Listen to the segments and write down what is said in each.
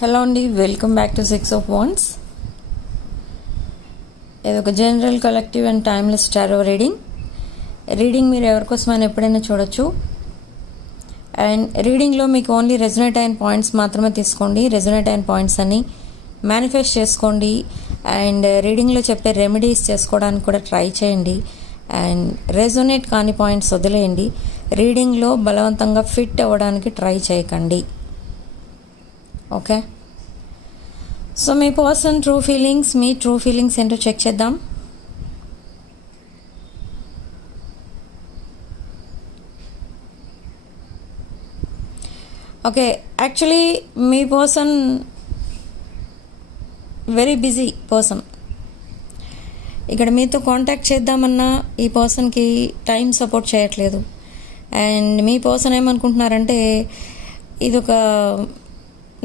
Hello అండి, welcome back to 6 of Wands. ఇది ఒక general collective and timeless tarot reading మీరు ఎవరికోసమైనా ఎప్పుడైనా చూడొచ్చు. అండ్ రీడింగ్లో మీకు ఓన్లీ రెజొనేట్ అయిన పాయింట్స్ మాత్రమే తీసుకోండి. రెజొనేట్ అయిన పాయింట్స్ అన్ని మేనిఫెస్ట్ చేసుకోండి. అండ్ రీడింగ్లో చెప్పే రెమెడీస్ చేసుకోవడానికి కూడా ట్రై చేయండి. అండ్ రెజొనేట్ కాని పాయింట్స్ వదిలేయండి. రీడింగ్లో బలవంతంగా ఫిట్ అవ్వడానికి ట్రై చేయకండి. ఓకే, సో మీ పర్సన్ మీ ట్రూ ఫీలింగ్స్ ఏంటో చెక్ చేద్దాం. ఓకే, యాక్చువల్లీ మీ పర్సన్ వెరీ బిజీ పర్సన్. ఇక్కడ మీతో కాంటాక్ట్ చేద్దామన్నా ఈ పర్సన్కి టైం సపోర్ట్ చేయట్లేదు. అండ్ మీ పర్సన్ ఏమనుకుంటున్నారంటే ఇది ఒక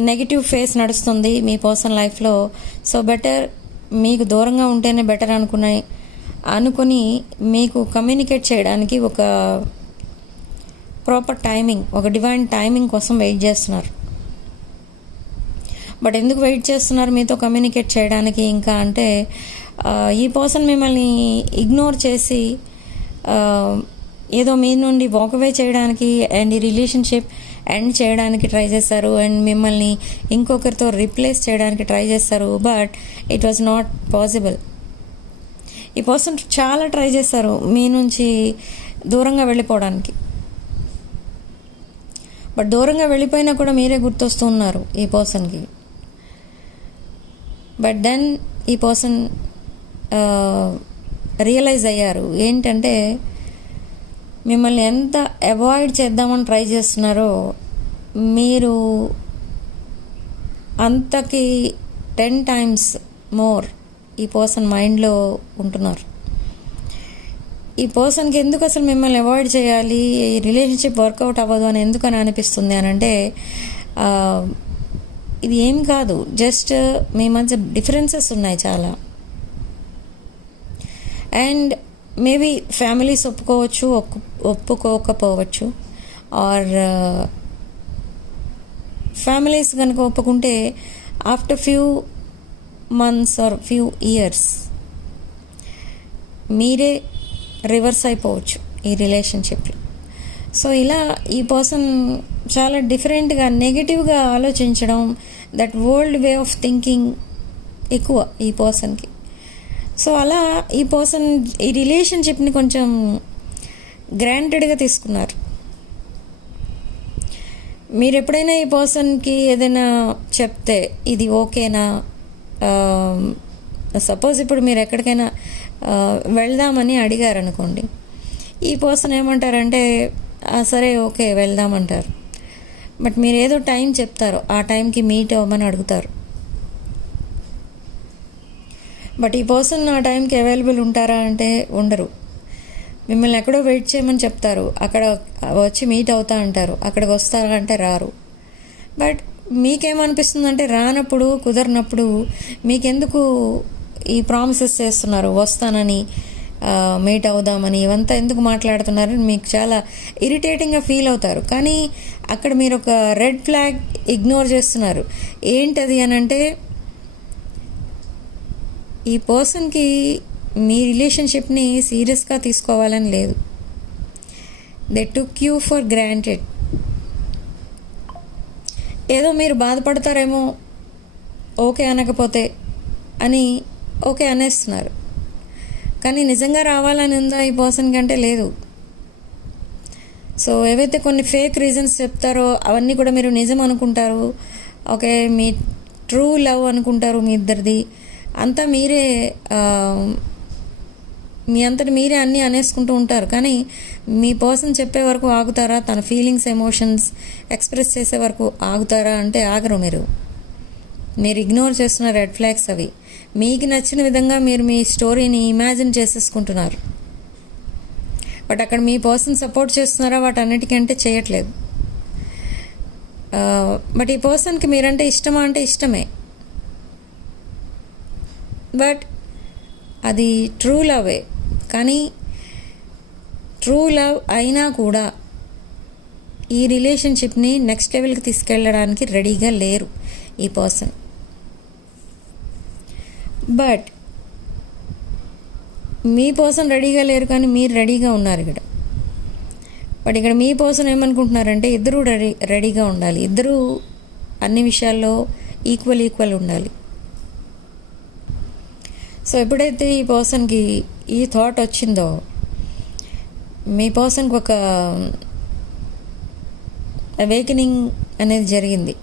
నెగిటివ్ ఫేస్ నడుస్తుంది మీ పర్సన్ లైఫ్లో. సో బెటర్ మీకు దూరంగా ఉంటేనే బెటర్ అనుకుని మీకు కమ్యూనికేట్ చేయడానికి ఒక ప్రాపర్ టైమింగ్, ఒక డివైన్ టైమింగ్ కోసం వెయిట్ చేస్తున్నారు. బట్ ఎందుకు వెయిట్ చేస్తున్నారు మీతో కమ్యూనికేట్ చేయడానికి? ఇంకా అంటే ఈ పర్సన్ మిమ్మల్ని ఇగ్నోర్ చేసి ఏదో మీ నుండి వాకవే చేయడానికి అండ్ ఈ రిలేషన్షిప్ ఎండ్ చేయడానికి ట్రై చేస్తారు. అండ్ మిమ్మల్ని ఇంకొకరితో రీప్లేస్ చేయడానికి ట్రై చేస్తారు. But it was not possible. ఈ పర్సన్ చాలా ట్రై చేస్తారు మీ నుంచి దూరంగా వెళ్ళిపోవడానికి. బట్ దూరంగా వెళ్ళిపోయినా కూడా మీరే గుర్తొస్తూ ఉన్నారు ఈ పర్సన్కి. బట్ దెన్ ఈ పర్సన్ రియలైజ్ అయ్యారు ఏంటంటే మిమ్మల్ని ఎంత అవాయిడ్ చేద్దామని ట్రై చేస్తున్నారో మీరు అంతకి 10 times మోర్ ఈ పర్సన్ మైండ్లో ఉంటున్నారు. ఈ పర్సన్కి ఎందుకు అసలు మిమ్మల్ని అవాయిడ్ చేయాలి, ఈ రిలేషన్షిప్ వర్కౌట్ అవ్వదు అని ఎందుకని అనిపిస్తుంది అని అంటే ఇది ఏం కాదు, జస్ట్ మీ మధ్య డిఫరెన్సెస్ ఉన్నాయి చాలా. అండ్ మేబీ ఫ్యామిలీస్ ఒప్పుకోవచ్చు, ఒప్పుకోకపోవచ్చు. ఆర్ ఫ్యామిలీస్ కనుక ఒప్పుకుంటే after few months or few years మీరే రివర్స్ అయిపోవచ్చు ఈ రిలేషన్షిప్లో. సో ఇలా ఈ పర్సన్ చాలా డిఫరెంట్గా నెగిటివ్గా ఆలోచించడం, that world way of thinking ఎక్కువ ఈ పర్సన్కి. సో అలా ఈ పర్సన్ ఈ రిలేషన్షిప్ని కొంచెం గ్రాంటెడ్గా తీసుకున్నారు. మీరు ఎప్పుడైనా ఈ పర్సన్కి ఏదైనా చెప్తే ఇది ఓకేనా, సపోజ్ ఇప్పుడు మీరు ఎక్కడికైనా వెళ్దామని అడిగారు అనుకోండి, ఈ పర్సన్ ఏమంటారంటే సరే ఓకే వెళ్దామంటారు. బట్ మీరు ఏదో టైం చెప్తారు, ఆ టైంకి మీట్ అవ్వమని అడుగుతారు. బట్ ఈ పర్సన్ ఆ టైంకి అవైలబుల్ ఉంటారా అంటే ఉండరు. మిమ్మల్ని ఎక్కడో వెయిట్ చేయమని చెప్తారు, అక్కడ వచ్చి మీట్ అవుతా అంటారు, అక్కడికి వస్తారా అంటే రారు. బట్ మీకేమనిపిస్తుందంటే రానప్పుడు, కుదరనప్పుడు మీకెందుకు ఈ ప్రామిసెస్ చేస్తున్నారు, వస్తానని, మీట్ అవుదామని, ఇవంతా ఎందుకు మాట్లాడుతున్నారని మీకు చాలా ఇరిటేటింగ్గా ఫీల్ అవుతారు. కానీ అక్కడ మీరు ఒక రెడ్ ఫ్లాగ్ ఇగ్నోర్ చేస్తున్నారు. ఏంటది అని అంటే ఈ పర్సన్కి మీ రిలేషన్షిప్ని సీరియస్గా తీసుకోవాలని లేదు. They took you for granted. ఏదో మీరు బాధపడతారేమో ఓకే అనకపోతే అని ఓకే అనేస్తున్నారు. కానీ నిజంగా రావాలని ఉందా ఈ పర్సన్ కంటే లేదు. సో ఏవైతే కొన్ని ఫేక్ రీజన్స్ చెప్తారో అవన్నీ కూడా మీరు నిజం అనుకుంటారు. ఓకే, మీ ట్రూ లవ్ అనుకుంటారు మీ ఇద్దరిది. అంతా మీరే మీ అంతటి మీరే అన్నీ అనేసుకుంటూ ఉంటారు. కానీ మీ పర్సన్ చెప్పే వరకు ఆగుతారా? తన ఫీలింగ్స్, ఎమోషన్స్ ఎక్స్ప్రెస్ చేసే వరకు ఆగుతారా అంటే ఆగరు. మీరు ఇగ్నోర్ చేస్తున్న రెడ్ ఫ్లాగ్స్ అవి. మీకు నచ్చిన విధంగా మీరు మీ స్టోరీని ఇమాజిన్ చేసేసుకుంటున్నారు. బట్ అక్కడ మీ పర్సన్ సపోర్ట్ చేస్తున్నారా? వాటన్నిటికంటే చేయట్లేదు. బట్ ఈ పర్సన్కి మీరంటే ఇష్టమా అంటే ఇష్టమే. బట్ అది ట్రూ లవే. కానీ ట్రూ లవ్ అయినా కూడా ఈ రిలేషన్షిప్ని నెక్స్ట్ లెవెల్కి తీసుకెళ్ళడానికి రెడీగా లేరు. ఈ పర్సన్. బట్ మీ పర్సన్ రెడీగా లేరు, కానీ మీరు రెడీగా ఉన్నారు ఇక్కడ. బట్ ఇక్కడ మీ పర్సన్ ఏమనుకుంటున్నారంటే ఇద్దరూ రెడీగా ఉండాలి, ఇద్దరూ అన్ని విషయాల్లో ఈక్వల్ ఉండాలి. సో ఎప్పుడైతే ఈ పర్సన్కి ఈ థాట్ వచ్చిందో, మీ పర్సన్కి ఒక అవేకనింగ్ అనేది జరిగింది.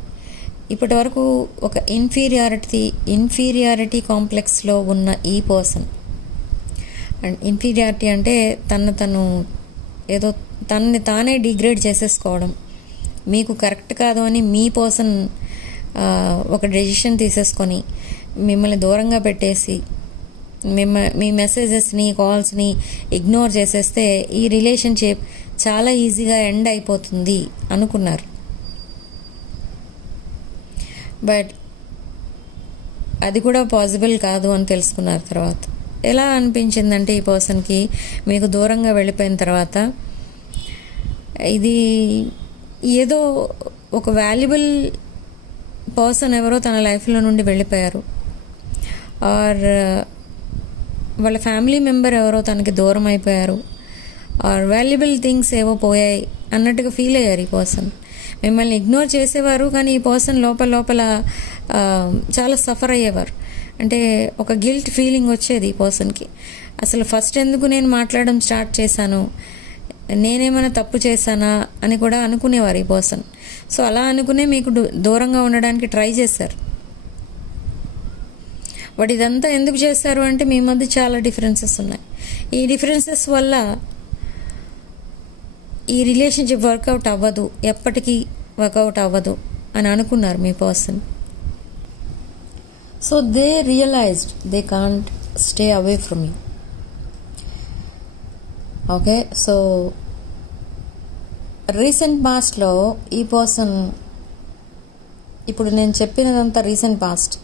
ఇప్పటి వరకు ఒక ఇన్ఫీరియారిటీ కాంప్లెక్స్లో ఉన్న ఈ పర్సన్, అండ్ ఇన్ఫీరియారిటీ అంటే తను ఏదో తనని తానే డిగ్రేడ్ చేసేసుకోవడం, మీకు కరెక్ట్ కాదు అని మీ పర్సన్ ఒక డెసిషన్ తీసేసుకొని మిమ్మల్ని దూరంగా పెట్టేసి మీ మెసేజెస్ని కాల్స్ని ఇగ్నోర్ చేసేస్తే ఈ రిలేషన్షిప్ చాలా ఈజీగా ఎండ్ అయిపోతుంది అనుకున్నారు. బట్ అది కూడా పాసిబుల్ కాదు అని తెలుసుకున్నారు. తర్వాత ఎలా అనిపించిందంటే ఈ పర్సన్కి మీకు దూరంగా వెళ్ళిపోయిన తర్వాత ఇది ఏదో ఒక వాల్యుబుల్ పర్సన్ ఎవరో తన లైఫ్లో నుండి వెళ్ళిపోయారు, ఆర్ వాళ్ళ ఫ్యామిలీ మెంబర్ ఎవరో తనకి దూరం అయిపోయారు, ఆర్ వాల్యుబుల్ థింగ్స్ ఏవో పోయాయి అన్నట్టుగా ఫీల్ అయ్యారు ఈ పర్సన్. మిమ్మల్ని ఇగ్నోర్ చేసేవారు, కానీ ఈ పర్సన్ లోపల చాలా సఫర్ అయ్యేవారు. అంటే ఒక గిల్ట్ ఫీలింగ్ వచ్చేది ఈ పర్సన్కి. అసలు ఫస్ట్ ఎందుకు నేను మాట్లాడడం స్టార్ట్ చేశాను, నేనేమైనా తప్పు చేశానా అని కూడా అనుకునేవారు ఈ పర్సన్. సో అలా అనుకునే మీకు దూరంగా ఉండడానికి ట్రై చేశారు. బట్ ఇదంతా ఎందుకు చేస్తారు అంటే మీ మధ్య చాలా డిఫరెన్సెస్ ఉన్నాయి. ఈ డిఫరెన్సెస్ వల్ల ఈ రిలేషన్షిప్ వర్కౌట్ అవ్వదు, ఎప్పటికీ వర్కౌట్ అవ్వదు అని అనుకున్నారు మీ person. So they realized they can't stay away from you. Okay, so recent పాస్ట్లో ఈ పర్సన్, ఇప్పుడు నేను చెప్పినదంతా recent past,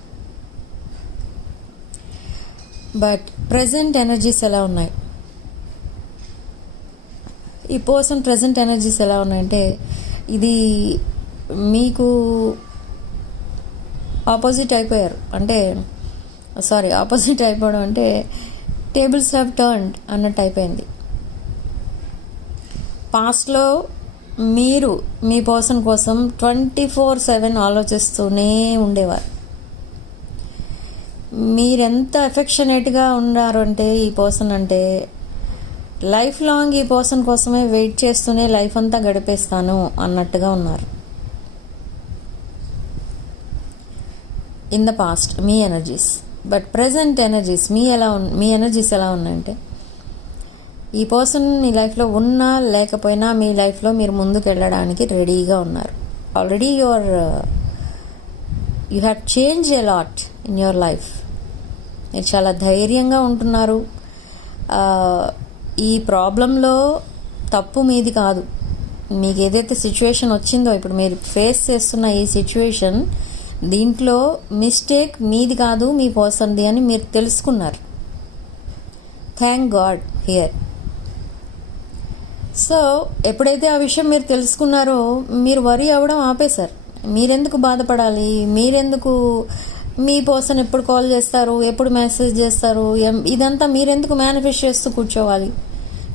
but present energies ఎలా ఉన్నాయి, ఈ పర్సన్ ప్రజెంట్ ఎనర్జీస్ ఎలా ఉన్నాయంటే ఇది మీకు ఆపోజిట్ అయిపోయారు. అంటే ఆపోజిట్ అయిపోవడం అంటే టేబుల్స్ హ్యావ్ టర్న్డ్ అన్నట్టు అయిపోయింది. పాస్ట్లో మీరు మీ పర్సన్ కోసం 24/7 ఆలోచిస్తూనే ఉండేవారు. మీరెంత ఎఫెక్షనేట్గా ఉన్నారు అంటే ఈ పర్సన్ అంటే లైఫ్ లాంగ్ ఈ పర్సన్ కోసమే వెయిట్ చేస్తూనే లైఫ్ అంతా గడిపేస్తాను అన్నట్టుగా ఉన్నారు. In the past me energies. But present energies me energies ఎలా ఉన్నాయంటే ఈ పర్సన్ మీ లైఫ్లో ఉన్నా లేకపోయినా మీ లైఫ్లో మీరు ముందుకు వెళ్ళడానికి రెడీగా ఉన్నారు. Already you have change a lot in your life. మీరు చాలా ధైర్యంగా ఉంటున్నారు. ఈ ప్రాబ్లంలో తప్పు మీది కాదు. మీకు ఏదైతే సిచ్యువేషన్ వచ్చిందో, ఇప్పుడు మీరు ఫేస్ చేస్తున్న ఈ సిచ్యువేషన్, దీంట్లో మిస్టేక్ మీది కాదు మీ పర్సన్ది అని మీరు తెలుసుకున్నారు. Thank God here. సో ఎప్పుడైతే ఆ విషయం మీరు తెలుసుకున్నారో మీరు వరీ అవ్వడం ఆపేశారు. మీరెందుకు బాధపడాలి, మీరెందుకు మీ పర్సన్ ఎప్పుడు కాల్ చేస్తారు, ఎప్పుడు మెసేజ్ చేస్తారు, ఇదంతా మీరెందుకు మేనిఫెస్ట్ చేస్తూ కూర్చోవాలి.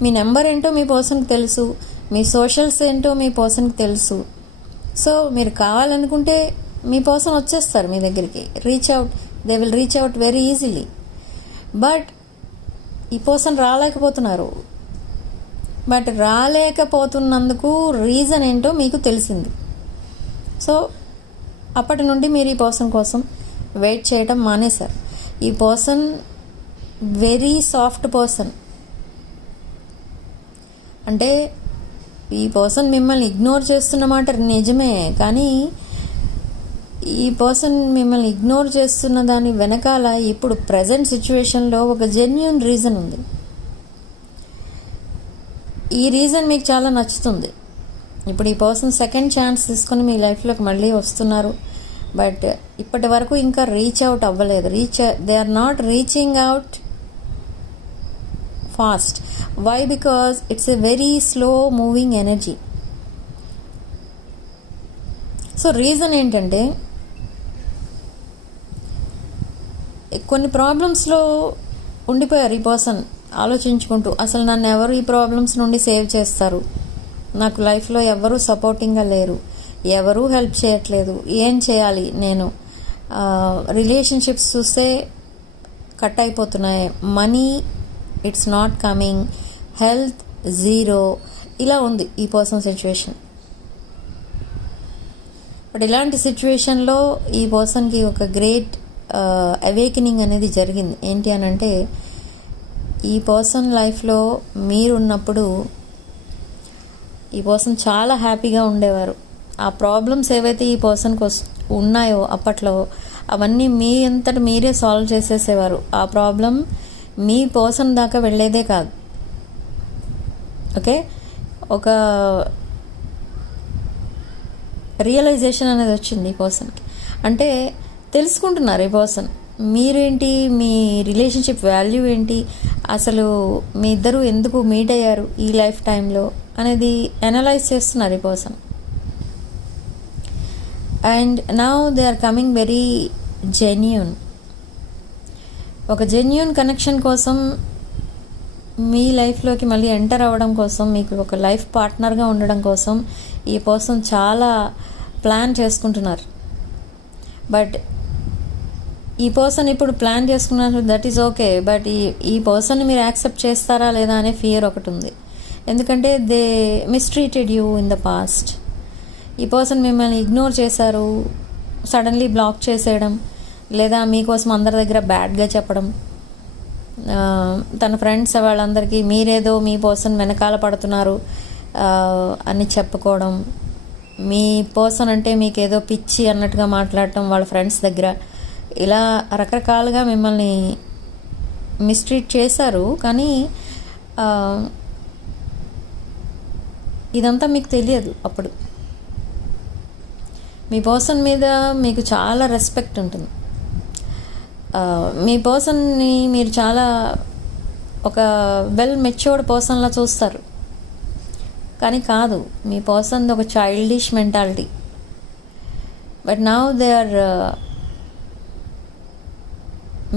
మీ నెంబర్ ఏంటో మీ పర్సన్కి తెలుసు, మీ సోషల్స్ ఏంటో మీ పర్సన్కి తెలుసు. సో మీరు కావాలనుకుంటే మీ పర్సన్ వచ్చేస్తారు మీ దగ్గరికి. They will reach out very easily. But ఈ పర్సన్ రాలేకపోతున్నారు. బట్ రాలేకపోతున్నందుకు రీజన్ ఏంటో మీకు తెలిసింది. సో అప్పటి నుండి మీరు ఈ పర్సన్ కోసం వెయిట్ చేయడం మానేశారు. ఈ పర్సన్ వెరీ సాఫ్ట్ పర్సన్. అంటే ఈ పర్సన్ మిమ్మల్ని ఇగ్నోర్ చేస్తున్నమాట నిజమే, కానీ ఈ పర్సన్ మిమ్మల్ని ఇగ్నోర్ చేస్తున్న దాని వెనకాల ఇప్పుడు ప్రజెంట్ సిచ్యువేషన్లో ఒక జెన్యూన్ రీజన్ ఉంది. ఈ రీజన్ మీకు చాలా నచ్చుతుంది. ఇప్పుడు ఈ పర్సన్ సెకండ్ ఛాన్స్ తీసుకొని మీ లైఫ్లోకి మళ్ళీ వస్తున్నారు. బట్ ఇప్పటి వరకు ఇంకా రీచ్ అవుట్ అవ్వలేదు. They are not reaching out fast. Why? Because it's a very slow moving energy. So reason ఏంటంటే కొన్ని ప్రాబ్లమ్స్లో ఉండిపోయారు ఈ పర్సన్ ఆలోచించుకుంటూ, అసలు నన్ను ఎవరు ఈ ప్రాబ్లమ్స్ నుండి సేవ్ చేస్తారు, నాకు లైఫ్లో ఎవరు సపోర్టింగ్గా లేరు, ఎవరూ హెల్ప్ చేయట్లేదు, ఏం చేయాలి నేను, రిలేషన్షిప్స్ చూస్తే కట్ అయిపోతున్నాయి, money it's not coming, health zero, ఇలా ఉంది ఈ పర్సన్ సిచ్యువేషన్. బట్ ఇలాంటి సిచ్యువేషన్లో ఈ పర్సన్కి ఒక గ్రేట్ అవేకనింగ్ అనేది జరిగింది. ఏంటి అని అంటే, ఈ పర్సన్ లైఫ్లో మీరున్నప్పుడు ఈ పర్సన్ చాలా హ్యాపీగా ఉండేవారు. ఆ ప్రాబ్లమ్స్ ఏవైతే ఈ పర్సన్కి ఉన్నాయో అప్పట్లో అవన్నీ మీ అంతటి మీరే సాల్వ్ చేసేసేవారు. ఆ ప్రాబ్లం మీ పర్సన్ దాకా వెళ్ళేదే కాదు. ఓకే, ఒక రియలైజేషన్ అనేది వచ్చింది ఈ పర్సన్కి. అంటే తెలుసుకుంటున్నారు ఈ పర్సన్ మీరేంటి, మీ రిలేషన్షిప్ వాల్యూ ఏంటి, అసలు మీ ఇద్దరు ఎందుకు మీట్ అయ్యారు ఈ లైఫ్ టైంలో అనేది అనలైజ్ చేస్తున్నారు ఈ person. And now they are coming very genuine. ఒక జెన్యూన్ కనెక్షన్ కోసం, మీ లైఫ్లోకి మళ్ళీ ఎంటర్ అవ్వడం కోసం, మీకు ఒక లైఫ్ పార్ట్నర్గా ఉండడం కోసం ఈ పర్సన్ చాలా ప్లాన్ చేసుకుంటున్నారు. బట్ ఈ పర్సన్ ఇప్పుడు ప్లాన్ చేసుకున్నారు, దట్ ఈస్ ఓకే. బట్ ఈ పర్సన్ని మీరు యాక్సెప్ట్ చేస్తారా లేదా అనే ఫియర్ ఒకటి ఉంది. ఎందుకంటే they mistreated you in the past. ఈ పర్సన్ మిమ్మల్ని ఇగ్నోర్ చేశారు, సడన్లీ బ్లాక్ చేసేయడం, లేదా మీకోసం అందరి దగ్గర బ్యాడ్గా చెప్పడం, తన ఫ్రెండ్స్ వాళ్ళందరికీ మీరేదో మీ పర్సన్ వెనకాల పడుతున్నారు అని చెప్పుకోవడం, మీ పర్సన్ అంటే మీకేదో పిచ్చి అన్నట్టుగా మాట్లాడటం వాళ్ళ ఫ్రెండ్స్ దగ్గర, ఇలా రకరకాలుగా మిమ్మల్ని మిస్ట్రీట్ చేశారు. కానీ ఇదంతా మీకు తెలియదు. అప్పుడు మీ పర్సన్ మీద మీకు చాలా రెస్పెక్ట్ ఉంటుంది. మీ పర్సన్ని మీరు చాలా ఒక వెల్ మెచ్యూర్డ్ పర్సన్లా చూస్తారు. కానీ కాదు, మీ పర్సన్ ఒక childish mentality. But now they are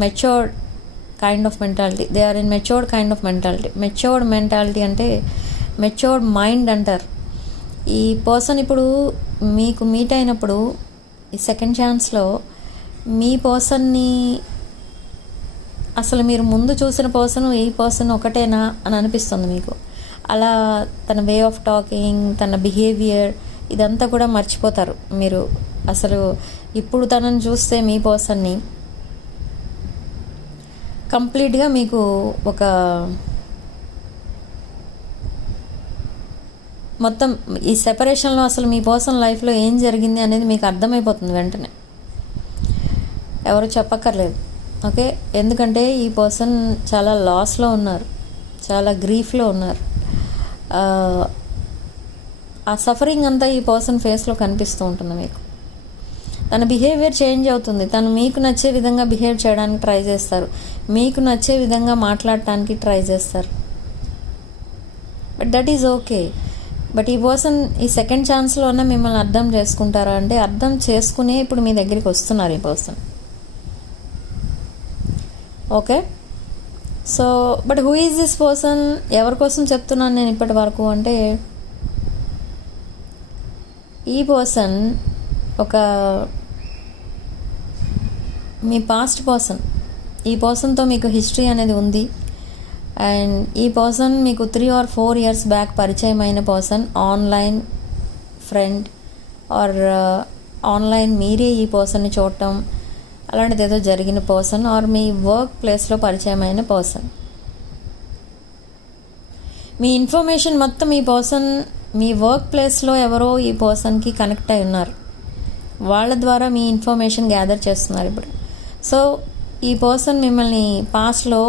matured kind of mentality. They are in matured kind of mentality. Matured mentality అంటే మెచ్యూర్డ్ మైండ్ అంటారు. ఈ పర్సన్ ఇప్పుడు మీకు మీట్ అయినప్పుడు ఈ సెకండ్ ఛాన్స్లో మీ పర్సన్ని అసలు మీరు ముందు చూసిన పర్సన్ ఈ పర్సన్ ఒకటేనా అని అనిపిస్తుంది మీకు. అలా తన వే ఆఫ్ టాకింగ్, తన బిహేవియర్ ఇదంతా కూడా మర్చిపోతారు మీరు. అసలు ఇప్పుడు తనని చూస్తే మీ పర్సన్ని కంప్లీట్గా మీకు ఒక మొత్తం ఈ సెపరేషన్లో అసలు మీ పర్సన్ లైఫ్లో ఏం జరిగింది అనేది మీకు అర్థమైపోతుంది వెంటనే, ఎవరు చెప్పక్కర్లేదు. ఓకే, ఎందుకంటే ఈ పర్సన్ చాలా లాస్లో ఉన్నారు, చాలా గ్రీఫ్లో ఉన్నారు. ఆ సఫరింగ్ అంతా ఈ పర్సన్ ఫేస్లో కనిపిస్తూ ఉంటుంది మీకు. తన బిహేవియర్ చేంజ్ అవుతుంది. తను మీకు నచ్చే విధంగా బిహేవ్ చేయడానికి ట్రై చేస్తారు, మీకు నచ్చే విధంగా మాట్లాడటానికి ట్రై చేస్తారు. But that is okay. But ఈ పర్సన్ ఈ సెకండ్ ఛాన్స్లోనే మిమ్మల్ని అర్థం చేసుకుంటారా అంటే అర్థం చేసుకునే ఇప్పుడు మీ దగ్గరికి వస్తున్నారు ఈ person. Okay, so but who is this person? ఎవరి కోసం చెప్తున్నాను నేను ఇప్పటి వరకు అంటే, ఈ పర్సన్ ఒక మీ పాస్ట్ పర్సన్. ఈ పర్సన్తో మీకు హిస్టరీ అనేది ఉంది. అండ్ ఈ పర్సన్ మీకు 3 or 4 years బ్యాక్ పరిచయం అయిన person, online friend or online మీరే ఈ పర్సన్ని చూడటం అలాంటిది ఏదో జరిగిన పర్సన్, ఆర్ మీ వర్క్ ప్లేస్లో పరిచయం అయిన పర్సన్. మీ ఇన్ఫర్మేషన్ మొత్తం ఈ పర్సన్ మీ వర్క్ ప్లేస్లో ఎవరో ఈ పర్సన్కి కనెక్ట్ అయి ఉన్నారు, వాళ్ళ ద్వారా మీ ఇన్ఫర్మేషన్ గ్యాదర్ చేస్తున్నారు ఇప్పుడు. సో ఈ పర్సన్ మిమ్మల్ని పాస్ట్లో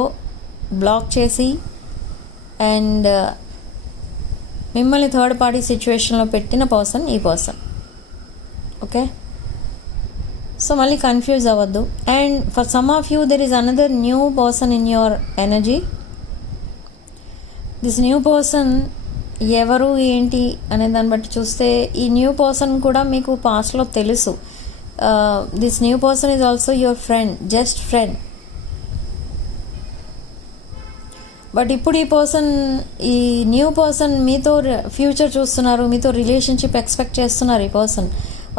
బ్లాక్ చేసి అండ్ మిమ్మల్ని థర్డ్ పార్టీ సిచ్యువేషన్లో పెట్టిన పర్సన్ ఈ పర్సన్. ఓకే, సో మళ్ళీ కన్ఫ్యూజ్ అవ్వద్దు. And for some of you there is another new person in your energy. This new person ఎవరు ఏంటి అనే దాన్ని బట్టి చూస్తే ఈ న్యూ పర్సన్ కూడా మీకు పాస్ట్లో తెలుసు. This new person is also your friend, just friend. But ఇప్పుడు ఈ న్యూ పర్సన్ మీతో ఫ్యూచర్ చూస్తున్నారు, మీతో రిలేషన్షిప్ ఎక్స్పెక్ట్ చేస్తున్నారు. ఈ పర్సన్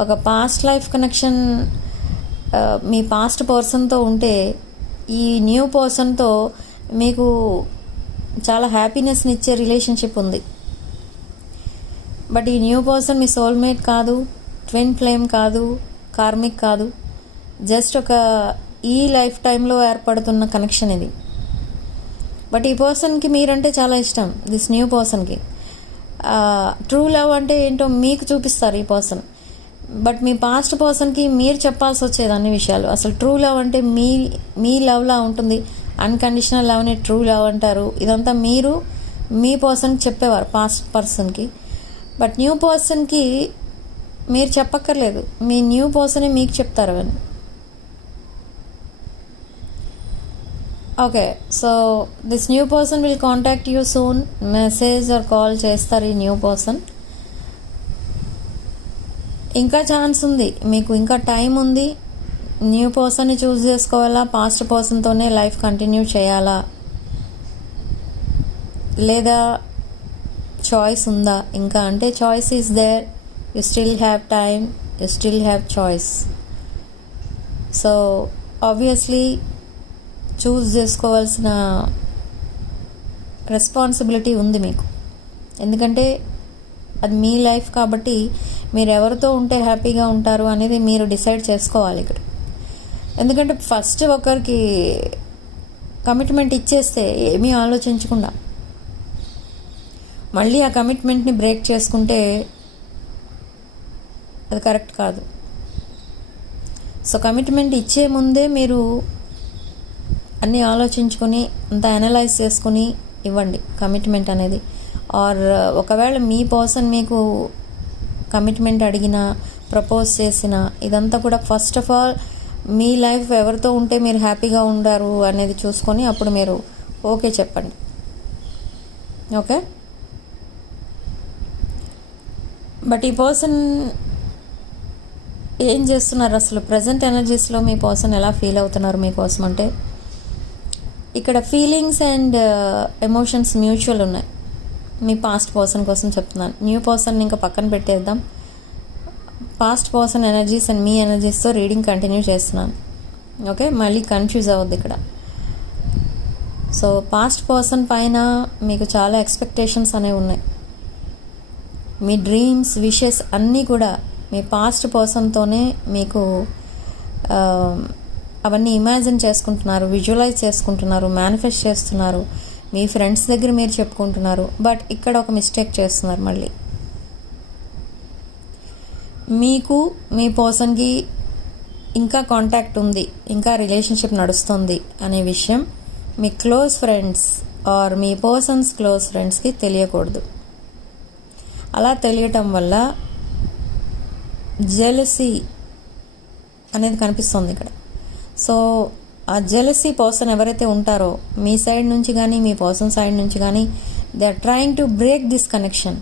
ఒక పాస్ట్ లైఫ్ కనెక్షన్ మీ పాస్ట్ పర్సన్తో ఉంటే ఈ న్యూ పర్సన్తో మీకు చాలా హ్యాపీనెస్ని ఇచ్చే రిలేషన్షిప్ ఉంది. బట్ ఈ న్యూ పర్సన్ మీ సోల్మేట్ కాదు, ట్విన్ ఫ్లేమ్ కాదు, కార్మిక్ కాదు, జస్ట్ ఒక ఈ లైఫ్ టైంలో ఏర్పడుతున్న కనెక్షన్ ఇది. బట్ ఈ పర్సన్కి మీరంటే చాలా ఇష్టం. దిస్ న్యూ పర్సన్కి ట్రూ లవ్ అంటే ఏంటో మీకు చూపిస్తారు ఈ పర్సన్. బట్ మీ పాస్ట్ పర్సన్కి మీరు చెప్పాల్సి వచ్చేది అన్ని విషయాలు. అసలు ట్రూ లవ్ అంటే మీ లవ్లా ఉంటుంది. అన్కండిషనల్ లవ్ని ట్రూ లవ్ అంటారు. ఇదంతా మీరు మీ పర్సన్కి చెప్పేవారు పాస్ట్ పర్సన్కి. బట్ న్యూ పర్సన్కి మీరు చెప్పక్కర్లేదు, మీ న్యూ పర్సనే మీకు చెప్తారు అవన్నీ. Okay, so this new person will contact you soon. Message or call చేస్తారు ఈ న్యూ పర్సన్. ఇంకా ఛాన్స్ ఉంది మీకు, ఇంకా టైం ఉంది. న్యూ పర్సన్ని చూస్ చేసుకోవాలా, పాస్ట్ పర్సన్తోనే లైఫ్ కంటిన్యూ చేయాలా, లేదా చాయిస్ ఉందా ఇంకా అంటే choice is there. You still have time, you still have choice. So obviously choose చేసుకోవాల్సిన రెస్పాన్సిబిలిటీ ఉంది మీకు. ఎందుకంటే అది మీ లైఫ్ కాబట్టి మీరు ఎవరితో ఉంటే హ్యాపీగా ఉంటారు అనేది మీరు డిసైడ్ చేసుకోవాలి ఇక్కడ. ఎందుకంటే ఫస్ట్ ఒకరికి కమిట్మెంట్ ఇచ్చేస్తే ఏమీ ఆలోచించకుండా మళ్ళీ ఆ కమిట్మెంట్ని బ్రేక్ చేసుకుంటే అది కరెక్ట్ కాదు. సో కమిట్మెంట్ ఇచ్చే ముందే మీరు అన్నీ ఆలోచించుకొని అంతా అనలైజ్ చేసుకుని ఇవ్వండి కమిట్మెంట్ అనేది. ఆర్ ఒకవేళ మీ పర్సన్ మీకు కమిట్మెంట్ అడిగినా, ప్రపోజ్ చేసినా, ఇదంతా కూడా first of all me life ఎవరితో ఉంటే మీరు హ్యాపీగా ఉండారు అనేది చూసుకొని అప్పుడు మీరు ఓకే చెప్పండి. ఓకే, బట్ ఈ పర్సన్ ఏం చేస్తున్నారు అసలు ప్రజెంట్ ఎనర్జీస్లో మీ పర్సన్ ఎలా ఫీల్ అవుతున్నారు మీకోసం అంటే ఇక్కడ ఫీలింగ్స్ అండ్ ఎమోషన్స్ మ్యూచువల్ ఉన్నాయి. మీ పాస్ట్ పర్సన్ కోసం చెప్తున్నాను. న్యూ పర్సన్ ఇంకా పక్కన పెట్టేద్దాం. పాస్ట్ పర్సన్ ఎనర్జీస్ అండ్ మీ ఎనర్జీస్తో రీడింగ్ కంటిన్యూ చేస్తున్నాను. ఓకే, మళ్ళీ కన్ఫ్యూజ్ అవ్వద్దు ఇక్కడ. సో పాస్ట్ పర్సన్ పైన మీకు చాలా ఎక్స్పెక్టేషన్స్ అనేవి ఉన్నాయి. మీ డ్రీమ్స్, విషెస్ అన్నీ కూడా మీ పాస్ట్ పర్సన్తోనే మీకు అవన్నీ ఇమాజిన్ చేసుకుంటున్నారు, విజువలైజ్ చేసుకుంటున్నారు, మేనిఫెస్ట్ చేస్తున్నారు. మీ ఫ్రెండ్స్ దగ్గర మీరు చెప్పుకుంటున్నారు. బట్ ఇక్కడ ఒక మిస్టేక్ చేస్తున్నారు. మళ్ళీ మీకు మీ పర్సన్కి ఇంకా కాంటాక్ట్ ఉంది, ఇంకా రిలేషన్షిప్ నడుస్తుంది అనే విషయం మీ క్లోజ్ ఫ్రెండ్స్ ఆర్ మీ పర్సన్స్ క్లోజ్ ఫ్రెండ్స్కి తెలియకూడదు. అలా తెలియటం వల్ల జెలసీ అనేది కనిపిస్తుంది ఇక్కడ. సో ఆ జెలసీ పర్సన్ ఎవరైతే ఉంటారో మీ సైడ్ నుంచి కానీ మీ పర్సన్ సైడ్ నుంచి కానీ they are trying to break this connection.